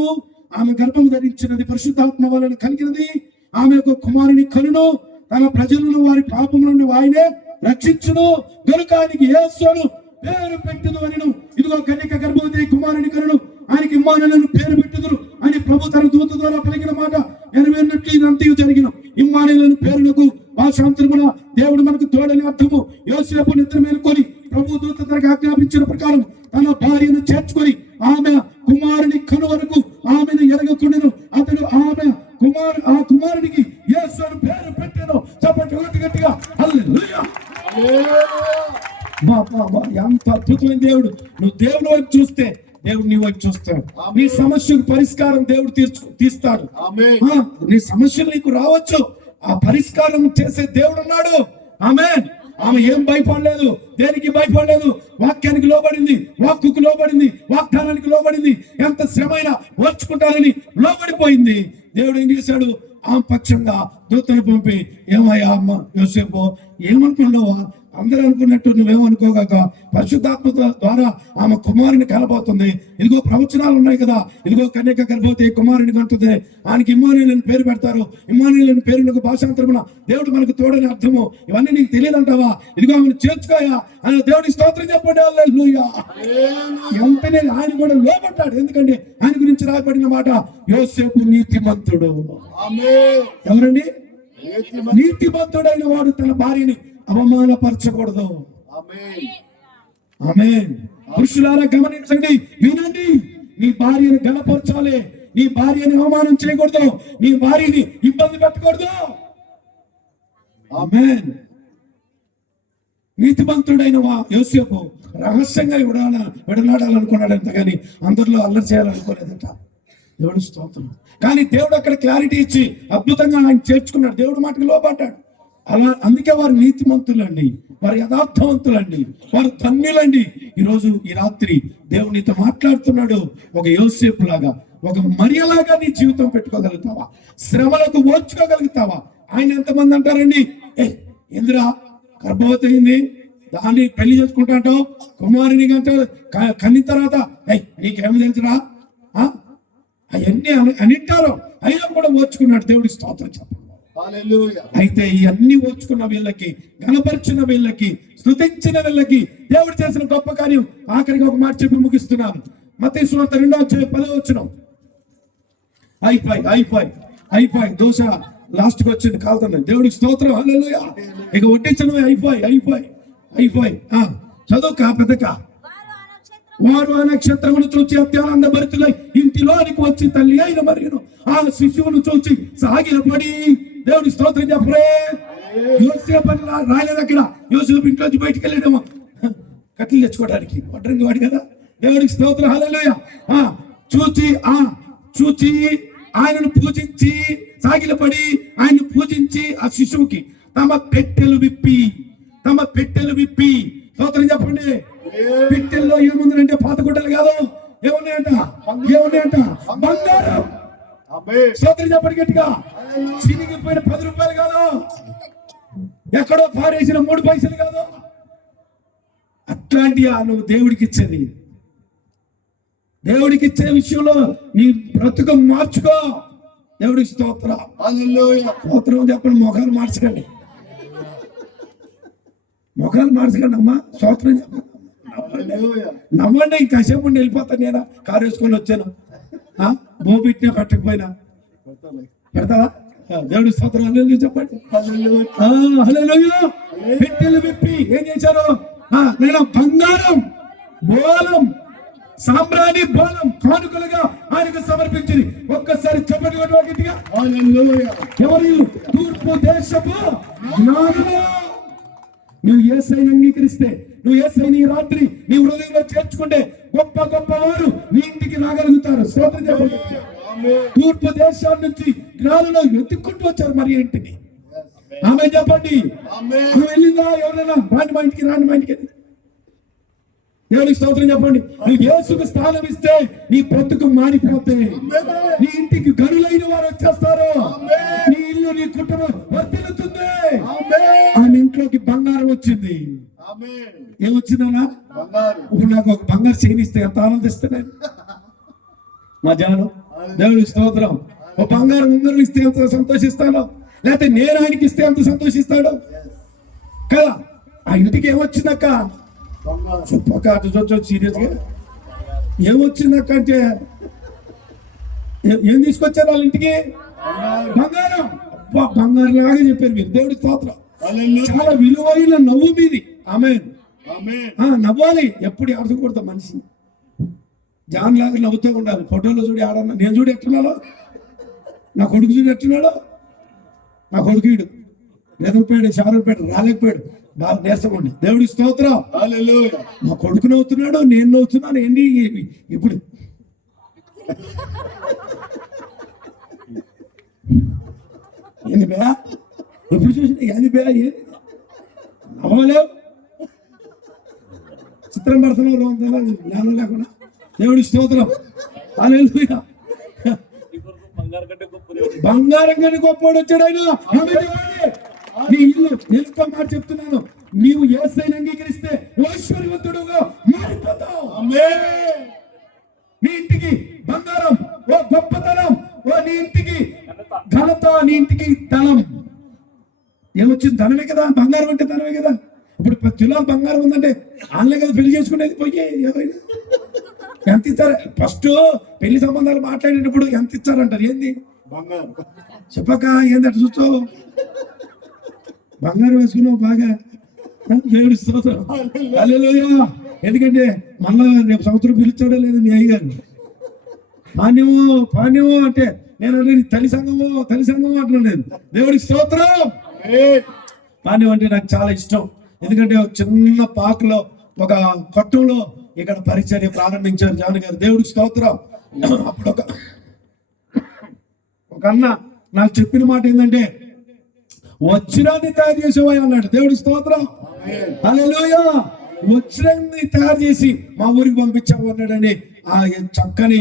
ఆమె గర్భము ధరించినది పరిశుద్ధాత్మ వలన కలిగినది, ఆమె యొక్క కుమారుని కనును, తన ప్రజలను వారి పాపము నుండి ఆయనే రక్షించును గనుక ఆయనకి యేసు అను పేరు పెట్టుదు అని. ఇదిగో కన్యక గర్భవతి కుమారుని కనును, ఆయనకి ఇమ్మానుయేలు పేరు పెట్టుదురు అని ప్రభు తన దూత ద్వారా పలికిన మాట నెరవేరినట్లు ఇదంతయు జరిగిన. ఇమ్మానుయేలు పేరునకు భాషాంతరమున దేవుడు మనకు తోడని అర్థము. యోసేపు నిద్ర మేలుకొని ప్రభు దూత తనకు ఆజ్ఞాపించిన ప్రకారం తన భార్యను చేర్చుకొని ఆమె కుమారుని కను వరకు ఆమెను ఎరగకుండాను. అతడు ఆమె ఆ కుమారునికి యేసు అని పేరు పెట్టాను. చెప్పండి గట్టిగా హల్లెలూయా. ఎంత అద్భుతమైన దేవుడు. నువ్వు దేవుని వైపు చూస్తే దేవుడు నీ వైపు చూస్తాడు. నీ సమస్యకు పరిష్కారం దేవుడు తీస్తాడు. నీ సమస్యలు నీకు రావచ్చు, ఆ పరిష్కారం చేసే దేవుడు ఉన్నాడు. ఆమేన్. ఆమె ఏం భయపడలేదు, దేనికి భయపడలేదు. వాక్యానికి లోబడింది, వాక్కుకు లోబడింది, వాగ్దానానికి లోబడింది. ఎంత శ్రమైనా ఓర్చుకుంటానని లోబడిపోయింది. దేవుడు ఏం చేశాడు, ఆమె పక్షంగా దూతను పంపి, ఏమయ్యా అమ్మ యోసేపు, ఏమనుకున్నావా? అందరూ అనుకున్నట్టు నువ్వేమనుకోగాక పరిశుద్ధాత్మ ద్వారా ఆమె కుమారుని కలబోతుంది. ఇదిగో ప్రవచనాలు ఉన్నాయి కదా, ఇదిగో కన్యక గర్భవతి కుమారుని కంటుంది, ఆయనకి ఇమ్మానుయేలు పేరు పెడతారు. ఇమ్మానుయేలు పేరునకు భాషాంతరమున దేవుడు మనకు తోడని అర్థము. ఇవన్నీ నీకు తెలియదంటావా? ఇదిగో ఆమెను చేర్చుకోయా అని దేవుడి స్తోత్రం చెప్పండి. హల్లెలూయా. వెంటనే ఆయన కూడా లోబడ్డాడు. ఎందుకంటే ఆయన గురించి రాయబడిన మాట, యోసేపు నీతిమంతుడు. ఎవరండి? నీతిమంతుడైన వాడు తన భార్యని అవమానపరచకూడదు. ఆమేన్. పురుషులారా గమనించండి, వినండి. నీ భార్యను గణపరచాలి, నీ భార్యని అవమానం చేయకూడదు, నీ భార్యని ఇబ్బంది పెట్టకూడదు. ఆమేన్. నీతిమంతుడైన యోసేపు రహస్యంగా విడనాడాలనుకున్నాడంట, కానీ అందరిలో అల్లరి చేయాలనుకోలేదంట. దేవుడు స్తోత్రం. కానీ దేవుడు అక్కడ క్లారిటీ ఇచ్చి అద్భుతంగా ఆయన చేర్చుకున్నాడు. దేవుడు మాటకు లోబడ్డాడు. అలా అందుకే వారు నీతిమంతులండి, వారు యథార్థవంతులండి, వారు ధన్యులండి. ఈరోజు ఈ రాత్రి దేవుడు నీతో మాట్లాడుతున్నాడు. ఒక యోసేపు లాగా, ఒక మరియలాగా నీ జీవితం పెట్టుకోగలుగుతావా? శ్రమలకు ఓర్చుకోగలుగుతావా? ఆయన ఎంతమంది అంటారండి, ఇందిరా గర్భవతి అయింది, దాన్ని పెళ్లి చేసుకుంటా అంటావు, కుమారుని అంటావు, కన్నిన తర్వాత నీకేమి తెలుసురా అవన్నీ అనింటారు. అయినా కూడా ఓర్చుకున్నాడు. దేవుడికి స్తోత్రం చెప్పండి. అయితే ఇవన్నీ ఓర్చుకున్న వీళ్ళకి, గణపరిచిన వీళ్ళకి, స్తుతించిన వీళ్ళకి దేవుడు చేసిన గొప్ప కార్యం. ఆఖరికి ఒక మాట చెప్పి ముగిస్తున్నాను. మత్తయి సువార్త 2:10 అయిపోయి దోశ లాస్ట్కి వచ్చింది, కాలుతుంది. దేవుడికి స్తోత్రం. హల్లెలూయా. ఇక వడ్డించడమే అయిపోయి చదువు కా పెద్దక. వారు ఆ నక్షత్రమును చూచి అత్యానంద భరితులై ఇంటిలోనికి వచ్చి తల్లి అయిన మరియును ఆ శిశువును చూచి సాగిలపడి దేవుడి స్తోత్రం చెప్పరే. యోసేపు అని రాయలేదు అక్కడ. యోసేపు ఇంట్లోంచి బయటికి వెళ్ళాడేమో కట్టెలు తెచ్చుకోవడానికి, వడ్రంగి వాడు కదా. దేవుడికి స్తోత్రం, హల్లెలూయా. చూచి ఆయనను పూజించి సాగిలపడి ఆయన్ని పూజించి ఆ శిశువుకి తమ పెట్టెలు విప్పి స్తోత్రం చెప్పండి. పెట్టెల్లో ఏముందంటే పాత గుడ్డలు కాదు, ఏమున్నాయంట బంగారం. స్తోత్రం చెప్పండి గట్టిగా. చినిగిపోయిన 10 రూపాయలు కాదు, ఎక్కడో పారేసిన 3 పైసలు కాదు. అట్లాంటి నువ్వు దేవుడికి ఇచ్చే విషయంలో నీ బ్రతుకు మార్చుకో. దేవుడికి స్తోత్రం, స్తోత్రం చెప్పండి. మొఖాలు మార్చకండి అమ్మా. స్తోత్రం చెప్పండి. నవ్వండి. ఇంకాసేపు ఉండి వెళ్ళిపోతాను. నేను కారు వేసుకొని వచ్చాను. బోబిట్టినా పెట్టకపోయినా పెడతావా? దేవుడి స్తోత్రం, హల్లెలూయా చెప్పండి. హల్లెలూయా. పెట్టెలు విప్పి ఏం చేశారు? నేను బంగారం, బోలం, సాంబ్రాణి, బోలం కానుకలుగా ఆయనకు సమర్పించింది. ఒక్కసారి చెప్పండి గట్టిగా. ఎవరి తూర్పు దేశపు జ్ఞానులు. నువ్వు యేసయ్యను అంగీకరిస్తే, నువ్వు యేసయ్యని ఈ రాత్రి నీ హృదయంలో చేర్చుకుంటే గొప్ప వారు నీ ఇంటికి రాగలుగుతారు. స్తోత్రం చెప్పండి. తూర్పు దేశాల నుంచి జ్ఞానులు వెతుక్కుంటూ వచ్చారు మరి ఇంటిని. ఆమె చెప్పండి. నువ్వు వెళ్ళిందా? ఎవరైనా రాని మా ఇంటికి దేవుడికి స్తోత్రం చెప్పండి. నువ్వు యేసుకు స్థానం ఇస్తే నీ బ్రతుకు మారిపోతే, నీ ఇంటికి గనులైన వారు వచ్చేస్తారు. నీ ఇల్లు, నీ కుటుంబం వర్ధిల్లుతుంది. ఆమె ఇంట్లోకి బంగారం వచ్చింది. ఏమొచ్చిందన్నా? ఇప్పుడు నాకు ఒక బంగారు చైన్ ఇస్తే ఎంత ఆనందిస్తున్నాను మా జాను. దేవుడికి స్తోత్రం. ఒక బంగారం ఉంగరం ఇస్తే ఎంత సంతోషిస్తాడో, లేకపోతే నేను ఆయనకి ఇస్తే ఎంత సంతోషిస్తాడో కదా. ఆ ఇంటికి ఏమొచ్చిందక్క? చెప్పక అటు చూచు సీరియస్ గా. ఏమొచ్చిందక్క అంటే ఏం తీసుకొచ్చారు వాళ్ళ ఇంటికి? బంగారం. బంగారం లాగా చెప్పారు మీరు. దేవుడి స్తోత్రం. చాలా విలువైన నవ్వు మీది. ఆమేన్. నవ్వాలి. ఎప్పుడు ఆడకూడదు మనిషి. జాన్ లాగా నవ్వుతూ ఉండాలి. ఫోటోలో చూడి ఆడన్నా. నేను చూడు ఎట్టున్నాడో, నా కొడుకు చూడు ఎట్టున్నాడో. నా కొడుకు వీడు ఎదగపోయాడు, శారపేడు రాలేకపోయాడు, బాగా నేర్చకోండి. దేవుడి స్తోత్రం. మా కొడుకు నవ్వుతున్నాడు, నేను నవ్వుతున్నాను. ఏంటి ఇప్పుడు? ఏంది బే? ఎప్పుడు చూసిన ఏంది బే? నవ్వలేవు, చిత్రం పడుతున్నావు జ్ఞానం లేకుండా. దేవుడి స్తోత్రం. హల్లెలూయా. బంగారం కంటే గొప్పవాడు వచ్చాడు ఆయన. నీ ఇల్లు నిలుపుతో మాట చెప్తున్నాను. నీవు యేసయ్యను అంగీకరిస్తే ఐశ్వర్యవంతుడుగా మారిపోతావు. నీ ఇంటికి బంగారం, ఓ గొప్పతనం, ఓ నీ ఇంటికి ఘనత, నీ ఇంటికి ధనం. ఏమొచ్చింది? ధనమే కదా. బంగారం అంటే ధనమే కదా. ఇప్పుడు 10 తులాలు బంగారం ఉందంటే ఆన్లైన్ కదా పెళ్లి చేసుకునేది. పోయి ఎవరైనా ఎంత ఇచ్చారు? ఫస్ట్ పెళ్లి సంబంధాలు మాట్లాడేటప్పుడు ఎంత ఇచ్చారంటారు. ఏంది చెప్పక ఏందట చూస్తావు? బంగారం వేసుకున్నావు బాగా. దేవుడి స్తోత్రం. హల్లెలూయా. ఎందుకంటే మళ్ళా రేపు సంవత్సరం పిలిచాడో లేదు మీ అయ్యగారు. పాణ్యము అంటే నేను అనేది తల్లి సంఘము అంటున్నాను. దేవుడి స్తోత్రం. పాణ్యం అంటే నాకు చాలా ఇష్టం. ఎందుకంటే ఒక చిన్న పాకలో, ఒక కొట్టంలో ఇక్కడ పరిచర్య ప్రారంభించారు జాన్ గారు. దేవుడికి స్తోత్రం. అప్పుడు ఒక అన్న నాకు చెప్పిన మాట ఏంటంటే, వజ్రాన్ని తయారు చేసేవా అన్నాడు. దేవుడి స్తోత్రం. హల్లెలూయా. వజ్రాన్ని తయారు చేసి మా ఊరికి పంపించావు అన్నాడని ఆ చక్కని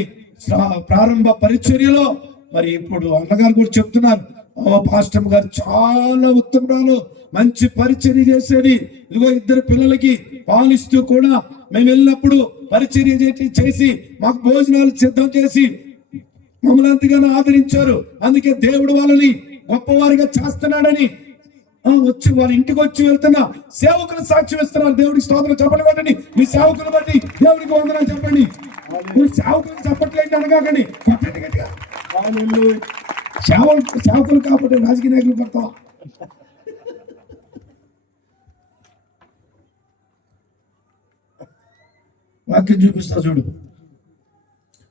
ప్రారంభ పరిచర్యలో మరి ఇప్పుడు అన్నగారు కూడా చెప్తున్నారు. పాస్టర్ గారు చాలా ఉత్తమరాలు, మంచి పరిచర్య చేసేది. ఇదిగో 2 పిల్లలకి పాలిస్తూ కూడా మేము వెళ్ళినప్పుడు పరిచర్య చేసి మాకు భోజనాలు సిద్ధం చేసి మమ్మల్ని ఎంతగానో ఆదరించారు. అందుకే దేవుడు వాళ్ళని గొప్పవారిగా చేస్తున్నాడని వచ్చి వాళ్ళ ఇంటికి వచ్చి వెళ్తున్నా సేవకులు సాక్ష్యం ఇస్తున్నారు. దేవుడికి స్తోత్రం. చెప్పండి కొట్టండి. మీ సేవకులు బట్టి దేవుడికి వందనాలు చెప్పండి. మీ సేవకులు చెప్పట్లేదు అనగాకండి, కొట్టండి గట్టిగా. సేవకులు కాబట్టి రాజకీయ నాయకులు పడతావా? వాక్యం చూపిస్తా చూడు.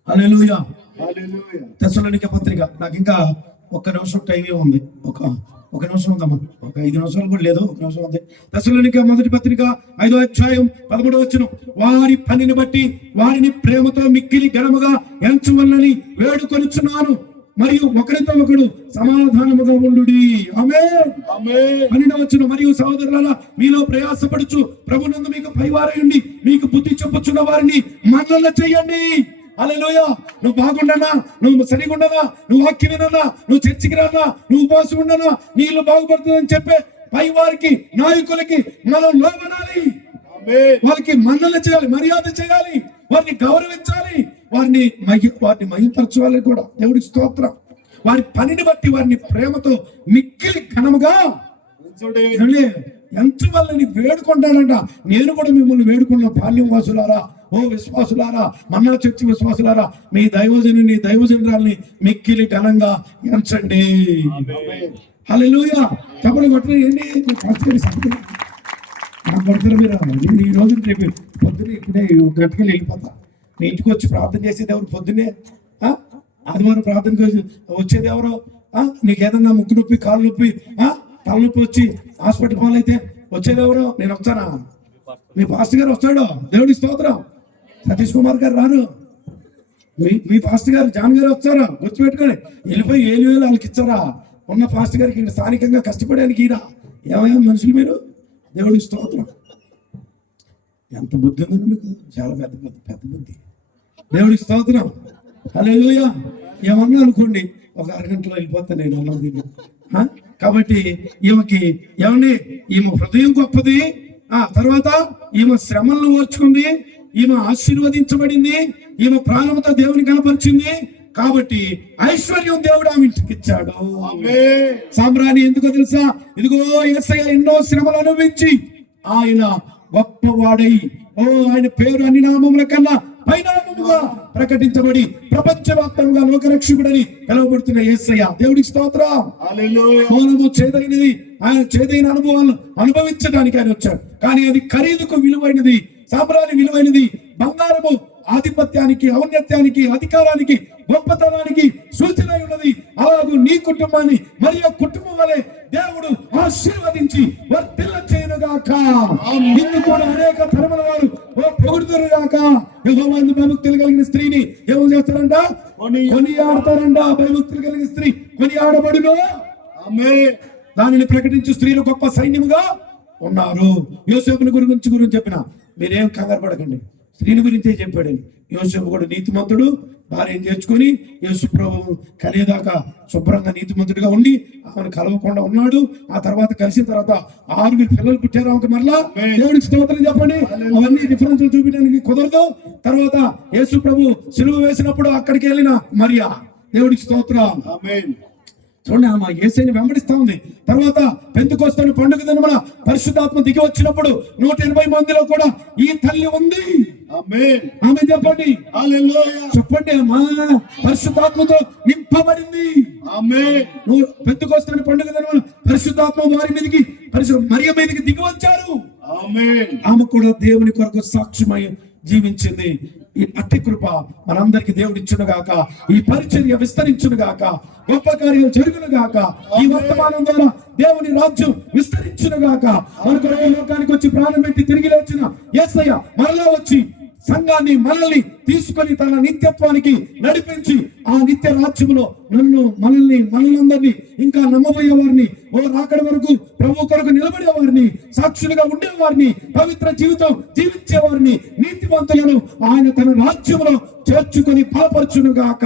హల్లెలూయా. తెస్సలోనికే పత్రిక, నాకు ఇంకా ఒక్క నిమిషం టైమే ఉంది, ఒక నిమిషం ఉందమ్మా, ఒక 5 నిమిషాలు కూడా లేదు, ఒక నిమిషం ఉంది. తెస్సలోనికే మొదటి పత్రిక 5వ అధ్యాయం 13వ వచనం. వారి పనిని బట్టి వారిని ప్రేమతో మిక్కిలి ఘనముగా ఎంచవలనని వేడుకొనుచున్నాను, మరియు ఒకరితో ఒకడు సమాధానముగా ఉండుడి. ఆమేన్. 12వ వచనం. మరియు సహోదరులారా, మీలో ప్రయాసపడుచు ప్రభునందు మీకు పైవారయుండి మీకు బుద్ధి చెప్పుచున్న వారిని మన్నన చేయండి. హల్లెలూయా. నువ్వు బాగుండనా, నువ్వు సరిగా ఉండనా, నువ్వు వాక్యం వినన్నా, నువ్వు చర్చికి రానా, నువ్వు ఉపవాసం ఉండనా, నీ ఇల్లు బాగుపడుతుందని చెప్పే పై వారికి, నాయకులకి మనం లోబడాలి. వాళ్ళకి మన్నన చేయాలి, మర్యాద చేయాలి, వారిని గౌరవించాలి, వారిని మహిమపరచాలి కూడా. దేవుడికి స్తోత్రం. వారి పనిని బట్టి వారిని ప్రేమతో మిక్కిలి ఘనముగా ఎంచవల్లని వేడుకుంటానంట. నేను కూడా మిమ్మల్ని వేడుకున్న బాల్యం వాసులారా, ఓ విశ్వాసులారా, మన్నా చర్చి విశ్వాసులారా, మీ దైవజనుని దైవజనురాల్ని మిక్కిలి ఘనంగా ఎంచండి. హల్లెలూయా. చెప్పండి కొట్టండి. ఏంటి నాకు కొడతారు మీరు? నేను ఈ రోజు రేపు పొద్దున్నే ఇప్పుడే గంటకి వెళ్ళిపోతా. మీ ఇంటికి వచ్చి ప్రార్థన చేసేది ఎవరు? పొద్దున్నే ఆదివారం ప్రార్థనకి వచ్చేది ఎవరు? నీకేదన్నా ముక్కు నొప్పి, కాలు నొప్పి, తలనొప్పి వచ్చి హాస్పిటల్ పాలైతే వచ్చేది ఎవరు? నేను వస్తానా? మీ పాస్టర్ గారు వస్తాడు. దేవుడి స్తోత్రం. సతీష్ కుమార్ గారు రారు. మీ పాస్టర్ గారు జాన్ గారు వస్తారా? గుర్తుపెట్టుకోండి. వెళ్ళిపోయి 7,000 వాళ్ళకి ఇచ్చారా? ఉన్న పాస్టర్ గారికి స్థానికంగా కష్టపడడానికి ఈరా. ఏమయ్యా మనుషులు మీరు? దేవుడి స్తోత్రం. ఎంత బుద్ధి ఉందండి మీకు? చాలా పెద్ద బుద్ధి. దేవుడికి స్తోత్రం. హల్లెలూయా. ఏమన్నా అనుకోండి, ఒక అరగంటలో వెళ్ళిపోతా నేను అన్నది. కాబట్టి ఈమెకి ఏమండి, ఈమె హృదయం గొప్పది. తర్వాత ఈమె శ్రమలను ఓర్చుకుంది, ఈమె ఆశీర్వదించబడింది, ఈమె ప్రాణంతో దేవుని కనపరిచింది. కాబట్టి ఐశ్వర్యం దేవుడు ఆమె ఇంటికి ఇచ్చాడు. సామ్రాణి ఎందుకో తెలుసా? ఇదిగో యేసయ్య ఎన్నో శ్రమలు అనుభవించి ఆయన గొప్పవాడై, ఆయన పేరు అన్ని నామముల కన్నా పైనామముగా ప్రకటించబడి ప్రపంచవ్యాప్తంగా లోకరక్షకుడని పిలువబడుతున్న యేసయ్య. దేవుడికి స్తోత్రం. మౌనము చేదైనది. ఆయన చేదైన అనుభవాలను అనుభవించడానికి ఆయన వచ్చాడు. కానీ అది ఖరీదుకు విలువైనది, సామ్రాణి విలువైనది. బంగారము ఆధిపత్యానికి, ఔన్నత్యానికి, అధికారానికి, గొప్పతనానికి సూచన ఉన్నది. అలాగూ నీ కుటుంబాన్ని మరియు కుటుంబం వలె దేవుడు ఆశీర్వదించి వర్ధిల్ల చేయనుగాక. నిన్ను కూడా అనేక తరముల వారు పొగుడుదురుగాక. యెహోవాను భయభక్తులు కలిగిన స్త్రీని ఏమో చేస్తారంట? కొనియాడతారంట. భయభక్తులు కలిగిన స్త్రీ కొనియాడబడును. దానిని ప్రకటించు స్త్రీలు గొప్ప సైన్యముగా ఉన్నారు. యోసేపుని గురించి చెప్పిన మీరేం కంగారు పడకండి, స్త్రీని గురించే చెప్పాడని. యోసేపు కూడా నీతిమంతుడు, భార్యను చేర్చుకొని యేసు ప్రభువు కలిగేదాకా శుభ్రంగా నీతిమంతుడిగా ఉండి ఆమెను కలవకుండా ఉన్నాడు. ఆ తర్వాత కలిసిన తర్వాత 6 పిల్లలు పుట్టారు ఆమెకు. మరలా దేవుడికి స్తోత్రం చెప్పండి. అవన్నీ డిఫరెన్స్ చూపించడానికి కుదరదు. తర్వాత యేసు ప్రభు సిలువ వేసినప్పుడు అక్కడికి వెళ్ళిన మరియా. దేవుడికి స్తోత్రం. చూడండి, ఆమె యేసయ్యని వెంబడిస్తా ఉంది. తర్వాత పెంతెకొస్తు పండుగ దినమున పరిశుద్ధాత్మ దిగి వచ్చినప్పుడు 180 మందిలో కూడా ఈ తల్లి ఉంది. ఆమె చెప్పండి. చెప్పండి. అమ్మా పరిశుద్ధాత్మతో నింపబడింది. పెంతెకొస్తు పండుగ దినమున పరిశుద్ధాత్మ వారి మీదకి, మరియ మీదకి దిగి వచ్చారు. ఆమె కూడా దేవుని కొరకు సాక్ష్యమై జీవించింది. ఈ అట్టి కృప మనందరికి దేవుడు ఇచ్చును గాక. ఈ పరిచర్య విస్తరించును గాక. గొప్ప కార్యాలు జరుగును గాక. ఈ వర్తమానం ద్వారా దేవుని రాజ్యం విస్తరించును గాక. మన కొరకు లోకానికి వచ్చి ప్రాణం పెట్టి తిరిగి లేచిన యేసయ్య మరలా వచ్చి సంఘాన్ని మనల్ని తీసుకొని తన నిత్యత్వానికి నడిపించి ఆ నిత్య రాజ్యములో మనల్ని ఇంకా నమ్మబోయే వారిని, రాకడ వరకు ప్రభు కొరకు నిలబడే వారిని, సాక్షులుగా ఉండేవారిని, పవిత్ర జీవితం జీవించే వారిని, నీతివంతులను ఆయన తన రాజ్యములో చేర్చుకొని బలపరచును గాక.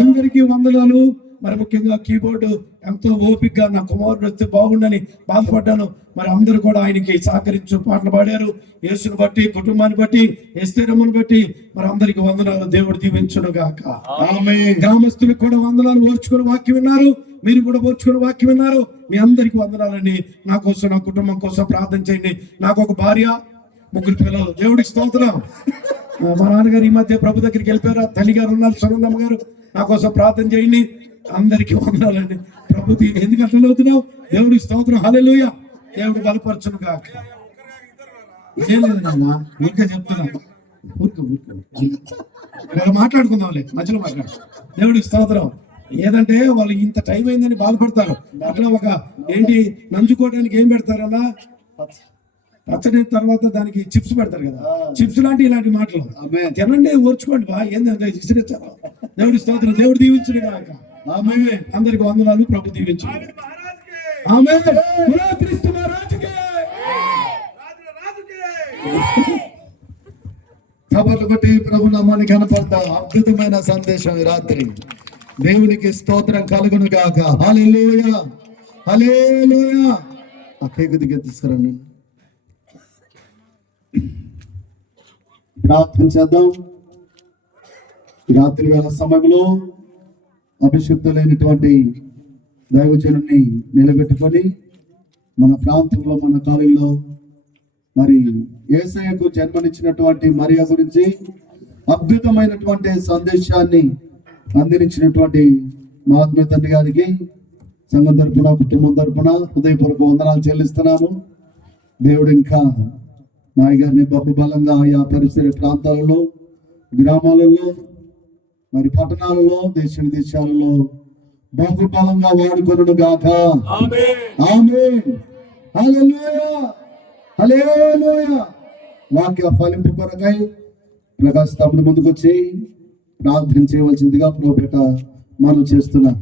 అందరికీ వందనాలు. మరి ముఖ్యంగా కీబోర్డు ఎంతో ఓపికగా నా కుమారుడు వస్తే బాగుండని బాధపడ్డాను. మరి అందరూ కూడా ఆయనకి సహకరించు పాటలు పాడారు. యేసుని బట్టి, కుటుంబాన్ని బట్టి, ఎస్తేరమ్మను బట్టి మరి అందరికి వందనాలు. దేవుడు దీవించును గాక. గ్రామస్తులకు కూడా వందనాలు. ఓర్చుకుని వాక్యం విన్నారు, మీరు కూడా ఓర్చుకుని వాక్యం విన్నారు. మీ అందరికి వందనాలండి. నా కోసం, నా కుటుంబం కోసం ప్రార్థన చేయండి. నాకు ఒక భార్య, 3 పిల్లలు. దేవుడికి స్తోత్రం. మా నాన్నగారు ఈ మధ్య ప్రభు దగ్గరికి వెళ్ళిపోయారు. తల్లి గారు ఉన్నారు, సునందమ్మ గారు. నా కోసం ప్రార్థన చేయండి. అందరికీ వందనాలండి. ప్రభు ఎందుకు అట్లా అవుతున్నావు? దేవుడికి స్తోత్రం. హల్లెలూయా. దేవుడు బలపరచును గాక. ఏం లేదు నాన్న, ఊరికే చెప్తున్నా. ఊరికే ఇలా మాట్లాడుకుందాంలే, మధ్యలో మాట్లాడు. దేవుడికి స్తోత్రం. ఏదంటే వాళ్ళు ఇంత టైం అయిందని బాధపడతారు. అట్లా ఒక ఏంటి నంజుకోవడానికి ఏం పెడతారన్నా, పచ్చడి తర్వాత దానికి చిప్స్ పెడతారు కదా, చిప్స్ లాంటి ఇలాంటి మాటలు తినండి, ఓర్చుకోండి బా, ఏంది విసిరించారు. దేవుడి స్తోత్రం. దేవుడు దీవించును గాక. ఆమేన్. అందరికి వందనాలు. ప్రభు దీవించును. ఆమేన్. క్రీస్తు మహారాజుకే. చప్పట్లు కొట్టి ప్రభు నామాన్ని కనపడతా. అద్భుతమైన సందేశం ఈ రాత్రి. దేవునికి స్తోత్రం కలుగును గాక. హల్లెలూయా, హల్లెలూయా. ఆ కేకు దిగే తీసుకురండి. ప్రార్థన చేద్దాం. ఈ రాత్రి వేళ సమయంలో అభిషిక్తులైనటువంటి దైవజనుని నిలబెట్టుకొని మన ప్రాంతంలో, మన కాలంలో మరి యేసయ్యకు జన్మనిచ్చినటువంటి మరియ గురించి అద్భుతమైనటువంటి సందేశాన్ని అందించినటువంటి మహాత్మ తండ్రి గారికి సంఘం తరపున, కుటుంబం తరపున హృదయపూర్వక వందనాలు చెల్లిస్తున్నాము. దేవుడు ఇంకా మా గారిని బహుబలంగా ఆయా పరిసర ప్రాంతాలలో, గ్రామాలలో, మరి పట్టణాలలో, దేశ విదేశాలలో బహుబలంగా వాడుకొనును గాక. ఆమేన్. హల్లెలూయా, హల్లెలూయా. వాక్య ఫలింపు కొరకై ప్రకాశ్ తమ్ముడు ముందుకు వచ్చి ప్రార్థన చేయవలసిందిగా ప్రభుపేట మనం చేస్తున్నాం.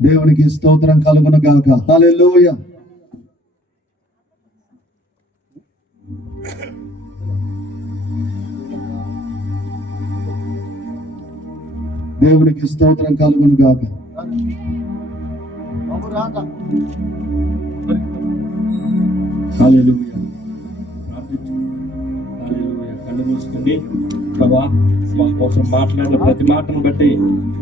దేవునికి స్తోత్రం కలుగును గాక. హల్లెలూయా. దేవునికి స్తోత్రం కలుగును గాక. హల్లెలూయా. హల్లెలూయా. కళ్ళు మూసుకొని ప్రభా మా కోసం మాట్లాడిన ప్రతి మాటను బట్టి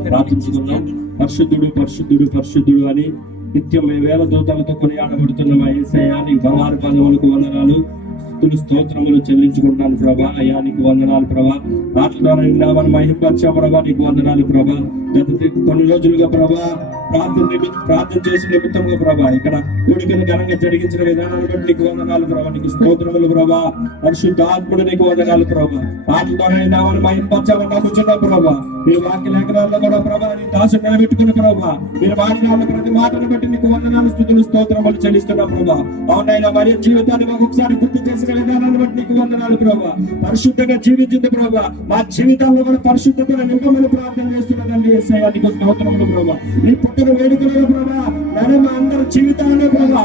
ప్రార్థించుకున్నాం. పరిశుద్ధుడు, పరిశుద్ధుడు, పరిశుద్ధుడు అని నిత్యం వేల దూతలతో కొనియాడబడుతున్న మా యేసయ్యా, నీ బంగారు పాదములకు వందనాలు, స్తుతులు, స్తోత్రములు చెల్లించుకుంటున్నాను ప్రభా. అయ్యా నీకు వందనాలు ప్రభా. మాటల ద్వారా నామను మహిమపరిచా ప్రభా, నీకు వందనాలు ప్రభా. గత కొన్ని రోజులుగా ప్రభా ప్రార్థన చేసిన నిమిత్తంగా ప్రభా ఇక్కడ కోడికలు ఘనంగా జరిగించిన విధానాన్ని బట్టి నీకు వందనాలు ప్రభా. నీకు స్తోత్రములు ప్రభా. పరిశుద్ధాత్ముడు నీకు వందనాలు ప్రభా. మాటల ద్వారా నామను మహిమపరచామని నమ్ముచున్నాం ప్రభా. మీ వాక్య లేఖనాల్లో కూడా ప్రభా నీ దాసుడు నిలబెట్టుకున్న ప్రభా, మీరు మాట్లాడిన ప్రతి మాటను బట్టి నీకు వందనాలు, స్తుతులు, స్తోత్రములు చెల్లిస్తున్నాం ప్రభా. అవునైనా మరి జీవితాన్ని మాకు ఒకసారి గుర్తు చేసిన విధానాన్ని బట్టి నీకు వందనాలు ప్రభా. పరిశుద్ధంగా జీవించింది ప్రభా. మా జీవితాల్లో కూడా పరిశుద్ధతను నింపమని ప్రార్థన చేస్తున్నదండి యేసయ్యా, నీకు స్తోత్రములు ప్రభా. నీ పుట్టిన వేడుకలలో ప్రభా నేను మా అందరి జీవితాల్లో ప్రభా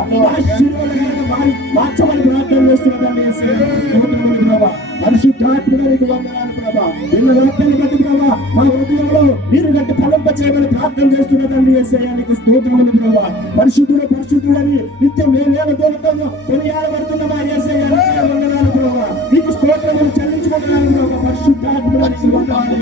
మార్చమని ప్రార్థన చేస్తున్నదండి యేసయ్యా, స్తోత్రములు ప్రభా. పరిశుద్ధాత్ముడు నీకు వందనాలు ప్రభా. నిన్న వాక్యాన్ని బట్టి ప్రభా మా హృదయంలో నీరు గట్టి ఫలింప చేయమని ప్రార్థన చేస్తున్నదండి యేసయ్యా, నీకు స్తోత్రములు ప్రభా. పరిశుద్ధుడు, పరిశుద్ధుడని నిత్యం వేల దూరంతో కొనియాడబడుతున్న మా యేసయ్యా, నీకు వందనాలు ప్రభా. నీకు స్తోత్రములు చెల్లించుకుంటున్నాను ప్రభా. పరిశుద్ధాత్ముడు నీకు వందనాలు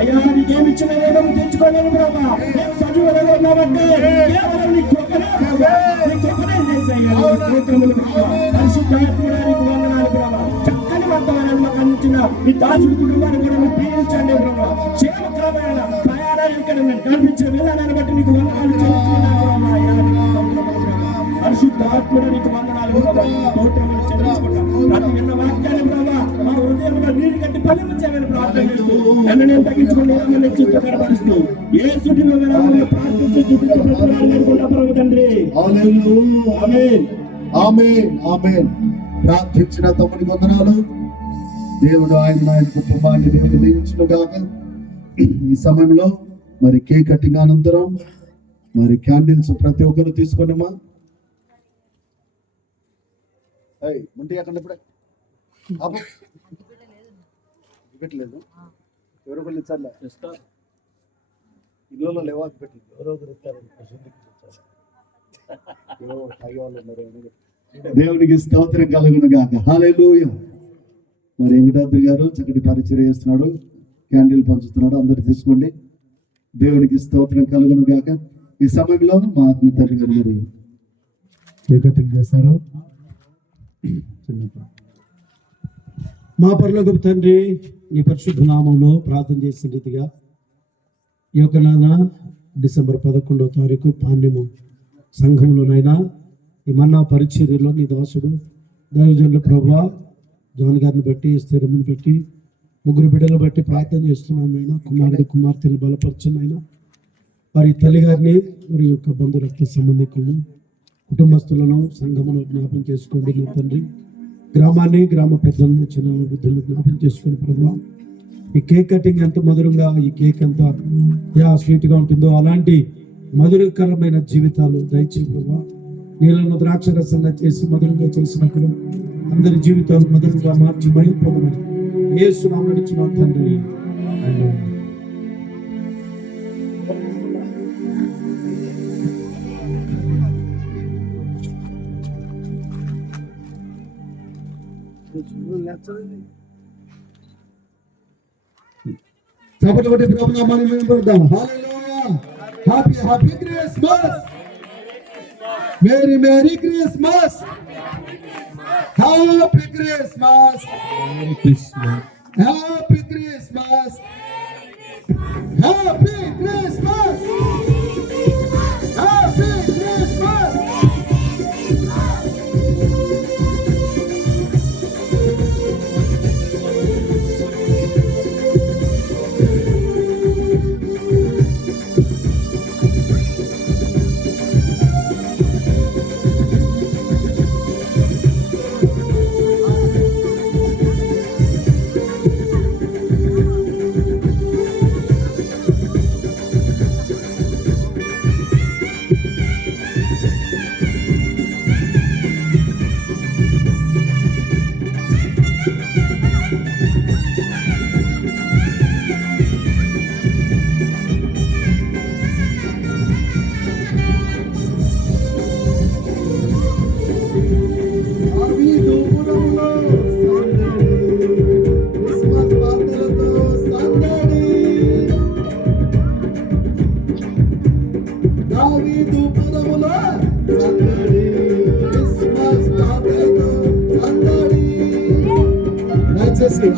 అయ్యా. నీకేమి ఇచ్చిన వేదము తెచ్చుకోలేము ప్రభా. మేము సజీవులుగా ఉన్నామంటే కేవలం నీ కృపనే ప్రభా. నీ కృపనే యేసయ్యా, నీకు స్తోత్రములు ప్రభా. పరిశుద్ధాత్ముడు నీకు వందనాలు ప్రభా. చక్కని వర్తమానాన్ని మాకు అందించిన ఈ దాసుడి కుటుంబాన్ని కూడా మీరు దీవించండి ప్రభా. క్షేమకరమైన ప్రయాణాలు ఇక్కడ మేము కనిపించిన విధానాన్ని బట్టి నీకు వందనాలు చెల్లించుకున్నాను ప్రభా. అయ్యా, నీకు స్తోత్రములు ప్రభా. పరిశుద్ధాత్ముడు నీకు వందనాలు ప్రభా. స్తోత్రములు చెల్లించుకుంటాం. ప్రతి విన్న వాక్యాన్ని ప్రభా మా హృదయంలో నీరు కట్టి ఫలించమని ప్రార్థన చేస్తూ నన్ను నేను తగ్గించుకుని చూస్తూ కనబరుస్తూ యేసుడి నామములో ప్రార్థించి స్తుతించుకుంటా ప్రభు తండ్రి. ఆమేన్, ఆమేన్, ఆమేన్. ప్రార్థించిన తమ్ముడి వందనాలు. దేవుడు ఆయన కుటుంబాన్ని దేవుడు దీవించును గాక. ఈ సమయంలో మరి కేక్ కటింగ్ అనంతరం మరి క్యాండిల్స్ ప్రతి ఒక్కరు తీసుకున్నామా. ముందు అక్కడ ఇప్పుడే పెట్టలేదు ఎవరో ఒకళ్ళు ఇచ్చారులే, ఇల్లు లేవా పెట్టలేదు, ఎవరో ఒకరు ఇస్తారు. దేవునికి స్తోత్రం కలుగును గాక. హల్లెలూయా. మరి వెంకటాద్రి గారు చక్కటి పరిచయం చేస్తున్నాడు, క్యాండిల్ పంచుతున్నాడు. అందరు తీసుకోండి. దేవునికి స్తోత్రం కలుగును గాక. ఈ సమయంలో మా ఆత్మీయ తండ్రి గారు మరి కేక్ చేస్తారు. మా పరలోకపు తండ్రి, నీ పరిశుద్ధ నామంలో ప్రార్థన చేసిన రీతిగా ఈ యొక్క నాన్న డిసెంబర్ 11వ తారీఖు పాణ్యము సంఘంలోనైనా ఈ మన్నా పరిచర్యలో నీ దాసుడు దైవజనుల ప్రభా జాన్ గారిని బట్టి స్థిరమును బట్టి ముగ్గురు బిడ్డలు బట్టి ప్రార్థన చేస్తున్నాను అయినా కుమారుడు కుమార్తెలు బలపరచునైనా వారి తల్లి గారిని మరి యొక్క బంధు రక్త సంబంధికులను కుటుంబస్తులను సంఘమును జ్ఞాపం చేసుకోండి నా తండ్రి. గ్రామాన్ని గ్రామ పెద్దలను చిన్నలను బుద్ధులను జ్ఞాపం చేసుకోండి ప్రభా. ఈ కేక్ కటింగ్ ఎంత మధురంగా, ఈ కేక్ ఎంత స్వీట్గా ఉంటుందో అలాంటి మధురకరమైన జీవితాలు దయచేసి ప్రభా. నీళ్ళను ద్రాక్షరసంగా చేసి మధురంగా చేసినప్పుడు అందరి జీవితాలు మధురంగా మార్చి మహిమ పొందమని యేసు నామమున అడుగుచున్నాం తండ్రి. ఆమేన్. చప్పట్లు కొట్టి ప్రభువుని నామాన్ని మహిమపరుద్దాం. Hallelujah. Happy Christmas. Merry Christmas. Happy Christmas. Happy Christmas. Happy Christmas. Happy Christmas.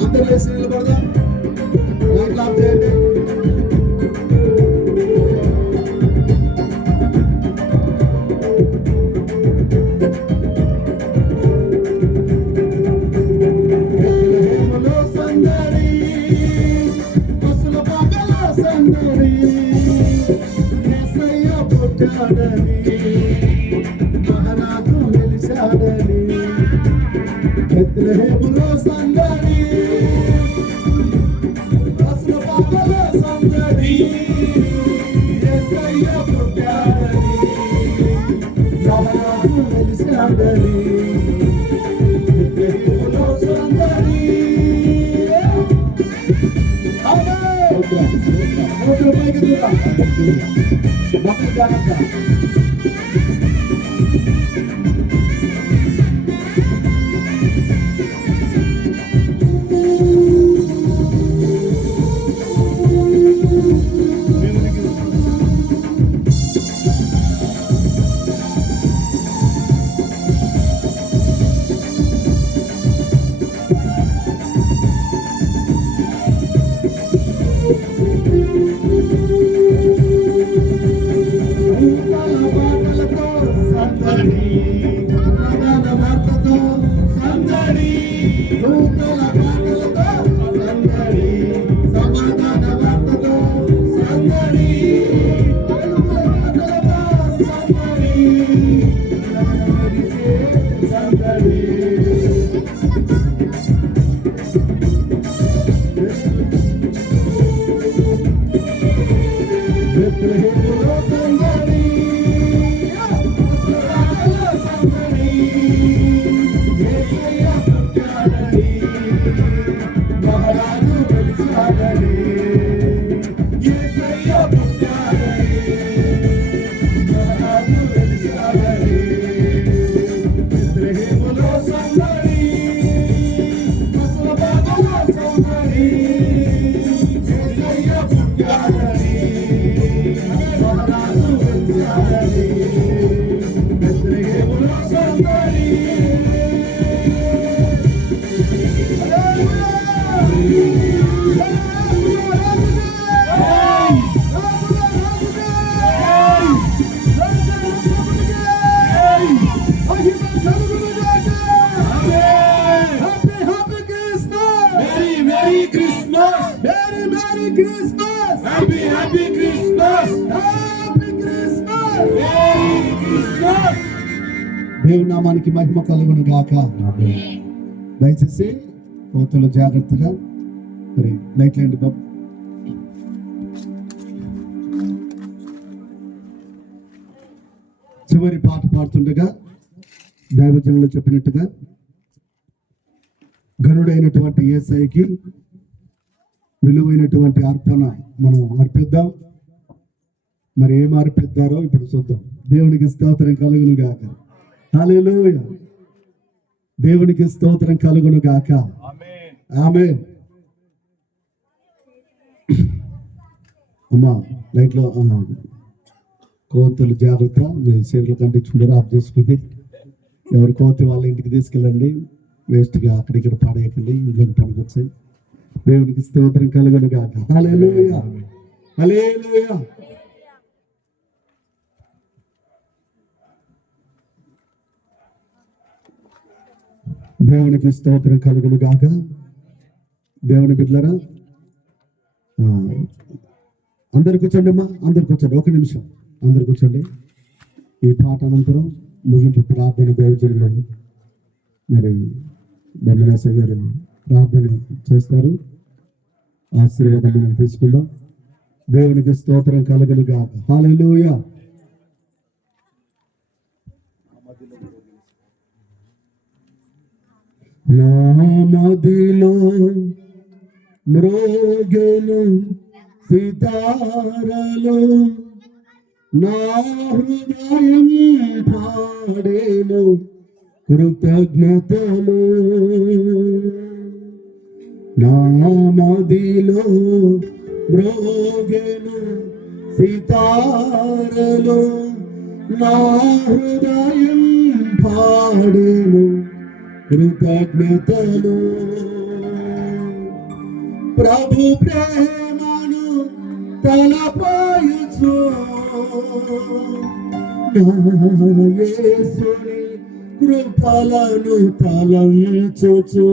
అందరూ లేచి నిలబడదాం. లైట్లు ఆఫ్ చేయండి. బెత్లెహేములో సందడి, పశుల పాకలో సందడి, యేసయ్య పుట్టాడని, మహారాజు వెలిశాడని. బెత్లెహేములో సందడి, పశుల పాకలో సందడి, యేసయ్య పుట్టాడని, మహారాజు వెలిశాడని. బెత్లెహేములో సందడి. పైకి దూరా మొత్తం జాగ్రత్త. దేవుని నామానికి మహిమ కలుగును గాక. దయచేసి కోతలు జాగ్రత్తగా మరి లైట్ లేండి బాబు. చివరి పాట పాడుతుండగా దైవజనులు చెప్పినట్టుగా ఘనుడైనటువంటి యేసయ్యకి విలువైనటువంటి అర్పణ మనం అర్పిద్దాం. మరి ఏం అర్పిద్దారో ఇప్పుడు చూద్దాం. దేవునికి స్తోత్రం కలుగును గాక. హల్లెలూయా. దేవునికి స్తోత్రం కలుగును గాక. ఆమేన్. అమ్మా లైట్లో కోతులు జాగ్రత్త, మీరు చీరలు కంటించుకుంటారు, ఆఫ్ చేసుకోండి. ఎవరు కోతి వాళ్ళ ఇంటికి తీసుకెళ్ళండి, వేస్ట్గా అక్కడిక్కడ పాడేయకండి, ఇంట్లోకి పనికొచ్చాయి. దేవునికి స్తోత్రం కలుగును గాక. హల్లెలూయా, హల్లెలూయా. దేవునికి స్తోత్రం కలుగును గాక. దేవుని బిడ్డలారా అందరు కూర్చోండి అమ్మా, అందరు కూర్చోండి, ఒక నిమిషం అందరు కూర్చోండి. ఈ పాట అనంతరం ముగింపు ప్రార్థన దైవజనులు మరి బండలాస గారు ప్రార్థన చేస్తారు. ఆశీర్వాదం తీసుకుందాం. దేవునికి స్తోత్రం కలుగును గాక. హల్లెలూయా. నా మదిలో మ్రోగెను సితారలు, నా హృదయం పాడేను కృతజ్ఞతలు. నా మదిలో మ్రోగెను సితారలు, నా హృదయం పాడేను కృతజ్ఞతలు. ప్రభు ప్రేమను తలపాయుచు, నా యేసుని కృపలను తలంచుచు.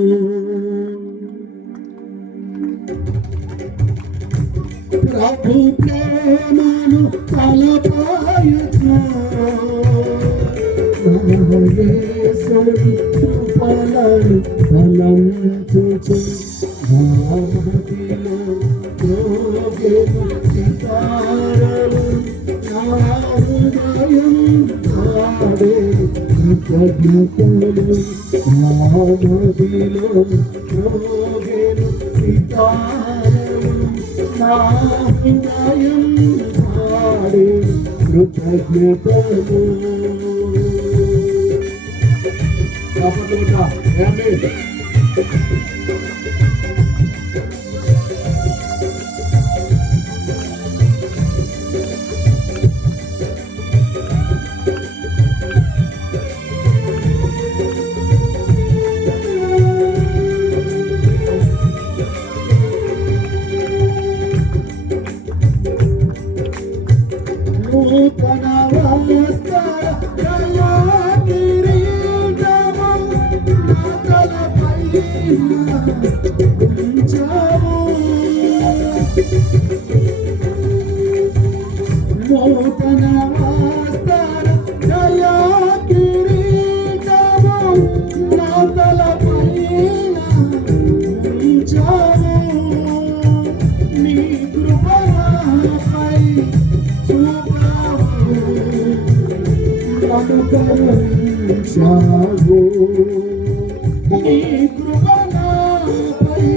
ప్రభు ప్రేమను తలపాయుచు, నా యేసుని కృపలను తలంచుచు. మదిలో మ్రోగెను సితారలు, నా హృదయం పాడేను కృతజ్ఞతలు. నా మదిలో మ్రోగెను సితారలు, నా హృదయం పాడేను కృతజ్ఞతలు. నూతన వస్త్ర దయా కిరీటము నా తలపైన ఉంచావు. నూతన వస్త్ర దయా కిరీటము నా తలపైన ఉంచావు. నీ కృపపై అనుకరించావు. నీ కృపణపై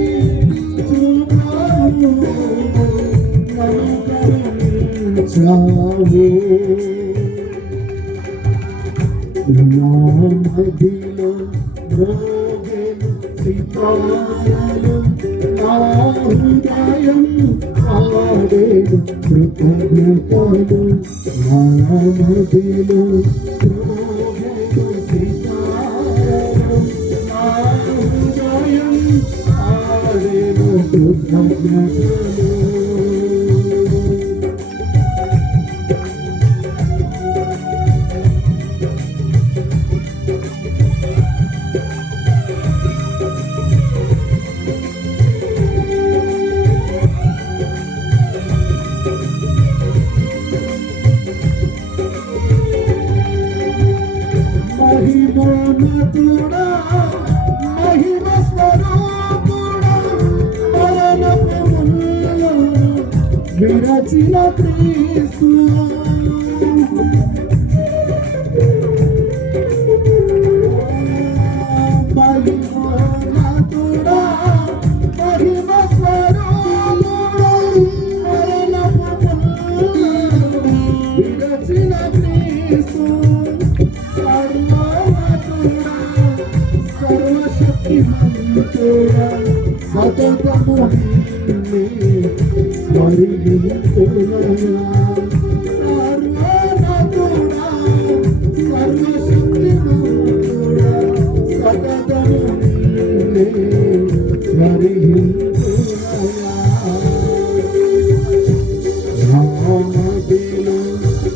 చూపావు, అనుకరించావు. నా మదిలో మ్రోగెను సితారలు, నా హృదయం పాడేను కృతజ్ఞతలు. నా మదిలో మ్రోగెను సితారలు, నా హృదయం పాడేను కృతజ్ఞతలు. మహోన్నతుడా మహిమ స్వరూపుడా మరణపు ముళ్ళను విరచిన క్రీస్తు మహోన్నతుడా మహిమ స్వరూపుడా మరణపు ముళ్ళను విరచిన క్రీస్తు సర్వశక్తిమంతుడా సతతము స్మరింతులయా సర్వనతుడా సర్వశక్తిమంతుడా సతతము స్మరింతులయా రామదిలో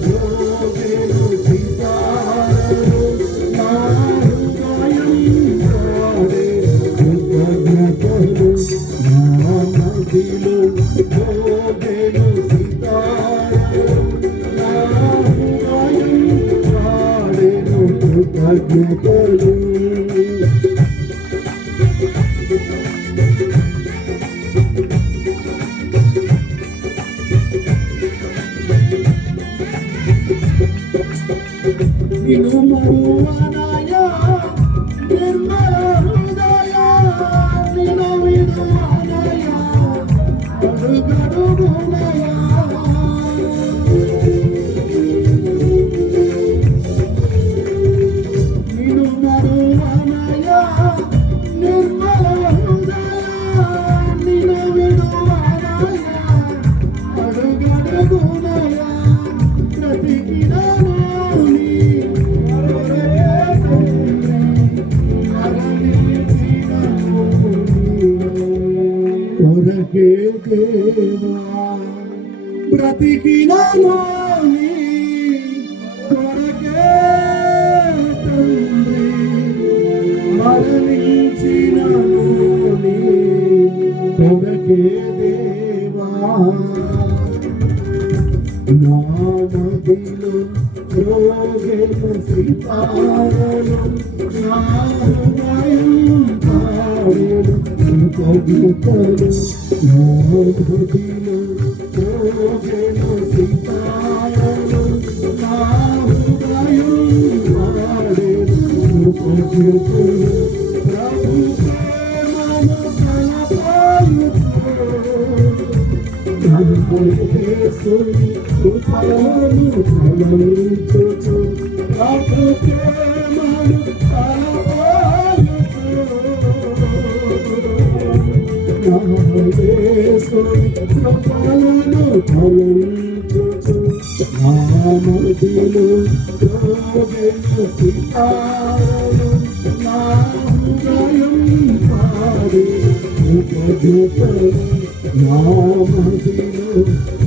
యోగేలు సీతారో వినుమరువనయా నిర్మల హృదయా నిను విడువనయా అడుగడుగునయా వినుమరువనయా నిర్మల హృదయా నిను విడువనయా అడుగడుగునయా ప్రతికిరము కొరకే దేవా బ్రతికినమోని కొరకే తండ్రి మరణించినమోని కొరకే దేవా నామదిలో రోగేలు సీతారలు నా హృదయం పాడేలు కృతజ్ఞతలు నామదిలో రోగేలు సీతారలు నా హృదయం పాడేలు కృతజ్ఞతలు ప్రభు ప్రేమను కనపరుచు కృపలను ఫలించుచు ప్రభు ప్రేమను కనపరుచు కృపలను ఫలించుచు నామదిలో రోగేలు సీతారలు నా హృదయం పాడి కృతజ్ఞతలు నామదిలో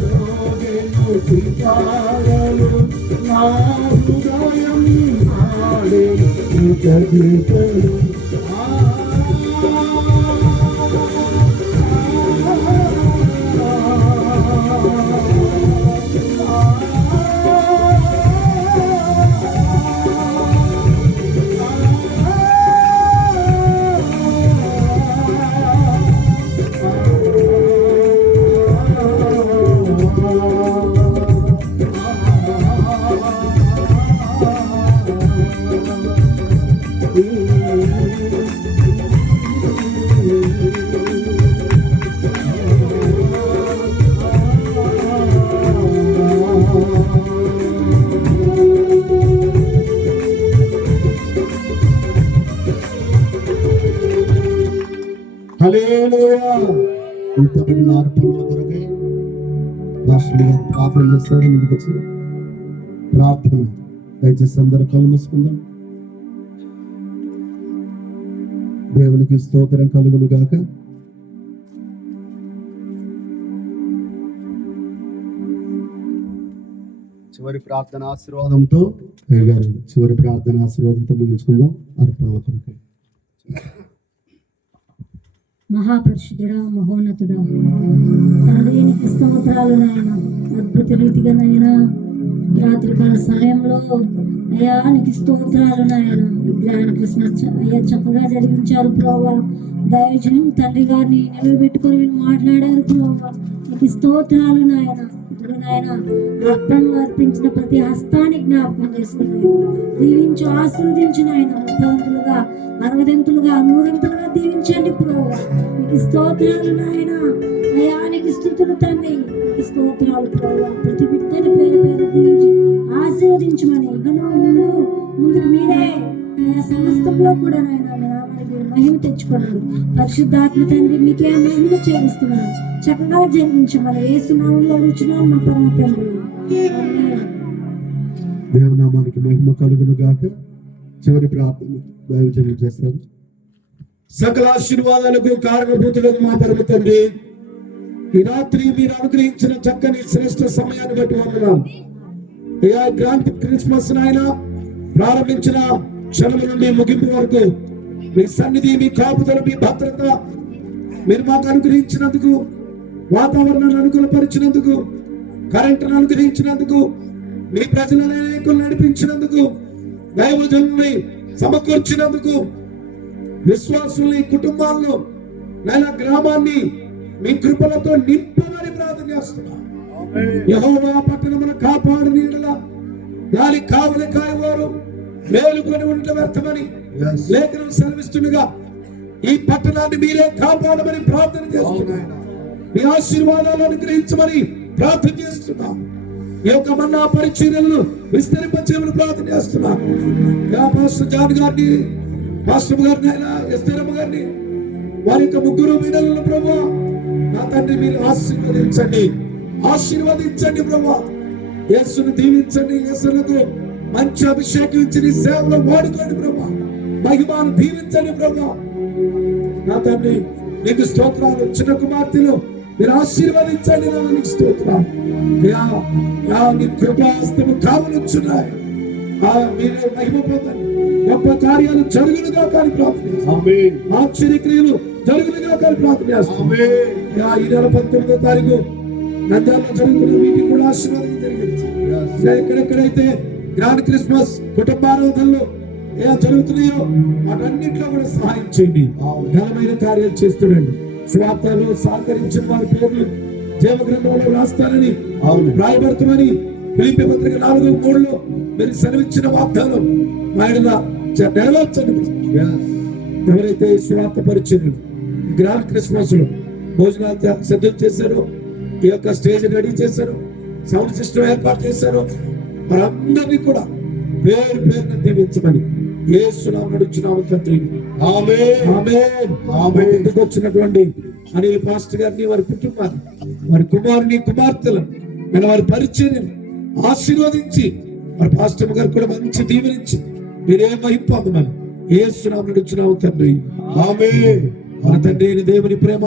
రోగేలు సీతారలు నా హృదయం పాడి కృతజ్ఞతలు హల్లెలూయా. ఇంతబడిన అర్పణల కొరకై రాష్ట్రంగా ప్రార్థన చేస్తాడు. ముందుకు వచ్చి ప్రార్థన దయచేసి అందరూ కళ్ళు మూసుకుందాం. దేవునికి స్తోత్రం కలుగును గాక. చివరి ప్రార్థన ఆశీర్వాదంతో చివరి ప్రార్థన ఆశీర్వాదంతో ముగించుకుందాం. అర్పణల కొరకై మహాపరిశుద్ధుడా మహోన్నతుడా తండ్రి నీకు స్తోత్రాలు నాయన. అద్భుత రీతిగా నాయన రాత్రికాల సమయంలో అయ్యా నీకు స్తోత్రాలు నాయన. ఈ గ్రాండ్ క్రిస్మస్ అయ్యా చక్కగా జరిగించారు ప్రభా. దైవజనం తండ్రి గారిని నిలబెట్టుకొని మీరు మాట్లాడారు ప్రభా. నీకు స్తోత్రాలు నాయన. నాయన రక్తంలో అర్పించిన ప్రతి హస్తాన్ని జ్ఞాపకం చేసుకున్నాను. దీవించు, ఆశీర్వదించిన ఆయన ముప్పదంతులుగా, అరవదంతులుగా, నూరంతులుగా దీవించండి ప్రభా. నీకు స్తోత్రాలు నాయన. అయానికి స్తుతులు తండ్రి. నీకు స్తోత్రాలు ప్రభా. ప్రతి బిడ్డని పేరు పేరు దీవించి ఆశీర్వదించమని ఇకను ముందు మీరే సమస్తంలో కూడా నాయన మీ నామానికి మీరు మహిమ తెచ్చుకున్నాడు. పరిశుద్ధాత్మ తండ్రి మీకే మహిమ చేస్తున్నాను. చక్కగా జరిగించమని యేసు నామములో అడుగుచున్నాను మా పరమ తండ్రి. ఆమేన్. దేవనామానికి మహిమ కలుగును గాక. చివరి ప్రార్థన దైవజనులు చేస్తారు. సకల ఆశీర్వాదాలకు కారణభూతులకు మా పరమ తండ్రి, ఈ రాత్రి మీరు అనుగ్రహించిన చక్కని శ్రేష్ఠ సమయాన్ని బట్టి వందనాలు. గ్రాండ్ క్రిస్మస్ నాయన ప్రారంభించిన క్షణం నుండి ముగింపు వరకు మీ సన్నిధి, మీ కాపుదల, మీ భద్రత మీరు మాకు అనుగ్రహించినందుకు, వాతావరణాన్ని అనుకూలపరిచినందుకు, కరెంటును అనుగ్రహించినందుకు, మీ ప్రజలను అనేకులు నడిపించినందుకు, దైవజనుల్ని సమకూర్చినందుకు, విశ్వాసుల్ని, కుటుంబాలను, నైనా గ్రామాన్ని మీ కృపలతో నింపమని ప్రార్థన చేస్తున్నాం. యెహోవా పట్టణమున కాపాడు నీడల దాని కావలి కాయవారు మేలుకొని ఉండటం వ్యర్థమని లేఖనం సెలవిస్తుండగా ఈ పట్టణాన్ని మీరే కాపాడమని ప్రార్థన చేస్తున్నాం. మీ ఆశీర్వాదాలు అనుగ్రహించమని ప్రార్థన చేస్తున్నాం. ఈ యొక్క మన్నా పరిచర్యలను విస్తరింపచేయమని ప్రార్థన చేస్తున్నాం. పాస్టర్ జాన్ గారిని, పాస్టర్ గారిని, ఎస్తరమ్మ గారిని, వారి యొక్క ముగ్గురు బిడ్డలను ప్రభువా నా తండ్రి మీరు ఆశీర్వదించండి, ఆశీర్వదించండి ప్రభువా. యేసును దీవించండి. యేసులకు మంచి అభిషేకం ఇచ్చి నీ సేవలో వాడుకోండి ప్రభువా. మహిమాను దీవించండి ప్రభువా. నా తండ్రి నీకు స్తోత్రాలు. చిన్న కుమార్తెలు మీరు ఆశీర్వదించండి. నా నీకు స్తోత్రాలు. నీ కృపాస్తము కావలుచున్నాయి. మీరే మహిమ పొందండి. గొప్ప కార్యాలు జరుగునుగా కానీ ప్రార్థన, ఆశ్చర్యక్రియలు జరుగునుగా కానీ ప్రార్థన. ఈ నెల 19వ తారీఖు నంద్యాలలో జరుగుతున్న మీటింగ్ కూడా ఆశీర్వాదం జరిగింది. ఎక్కడెక్కడైతే గ్రాండ్ క్రిస్మస్ కుటుంబారాధనలు ఎలా జరుగుతున్నాయో వాటన్నింటిలో కూడా సహాయం చేయండి. ఘనమైన కార్యాలు చేస్తుండండి. స్వార్థాలు సహకరించిన వారి పేర్లు జీవ గ్రంథంలో రాస్తారని రాయబడుతుందని ఫిలిప్పీ పత్రిక 4:3 మీరు సెలవిచ్చిన వాగ్దానం నెరవేర్చండి. ఎవరైతే స్వార్థ పరిచయం గ్రాండ్ క్రిస్మస్ లో భోజనాలు సిద్ధం చేశారో, ఈ యొక్క స్టేజ్ రెడీ చేశారు, సౌండ్ సిస్టమ్ ఏర్పాటు చేశారు, వారందరినీ కూడా పేరు పేరున దీవించమని యేసు నామమున అడుగుచున్నాము తండ్రి. ఆమేన్. ఆమేన్. ఆమేన్. ఇంటికి వచ్చినటువంటి అనిల్ పాస్టర్ గారిని, వారి కుటుంబాన్ని, వారి కుమారుని, కుమార్తెలను, వారి పరిచర్యను ఆశీర్వదించి, వారి పాస్టర్ గారు కూడా మంచి దీవెనించి మీరే మహిమ పొందమని యేసు నామమున అడుగుచున్నాము తండ్రి. ఆమేన్. మన తండ్రి దేవుని ప్రేమ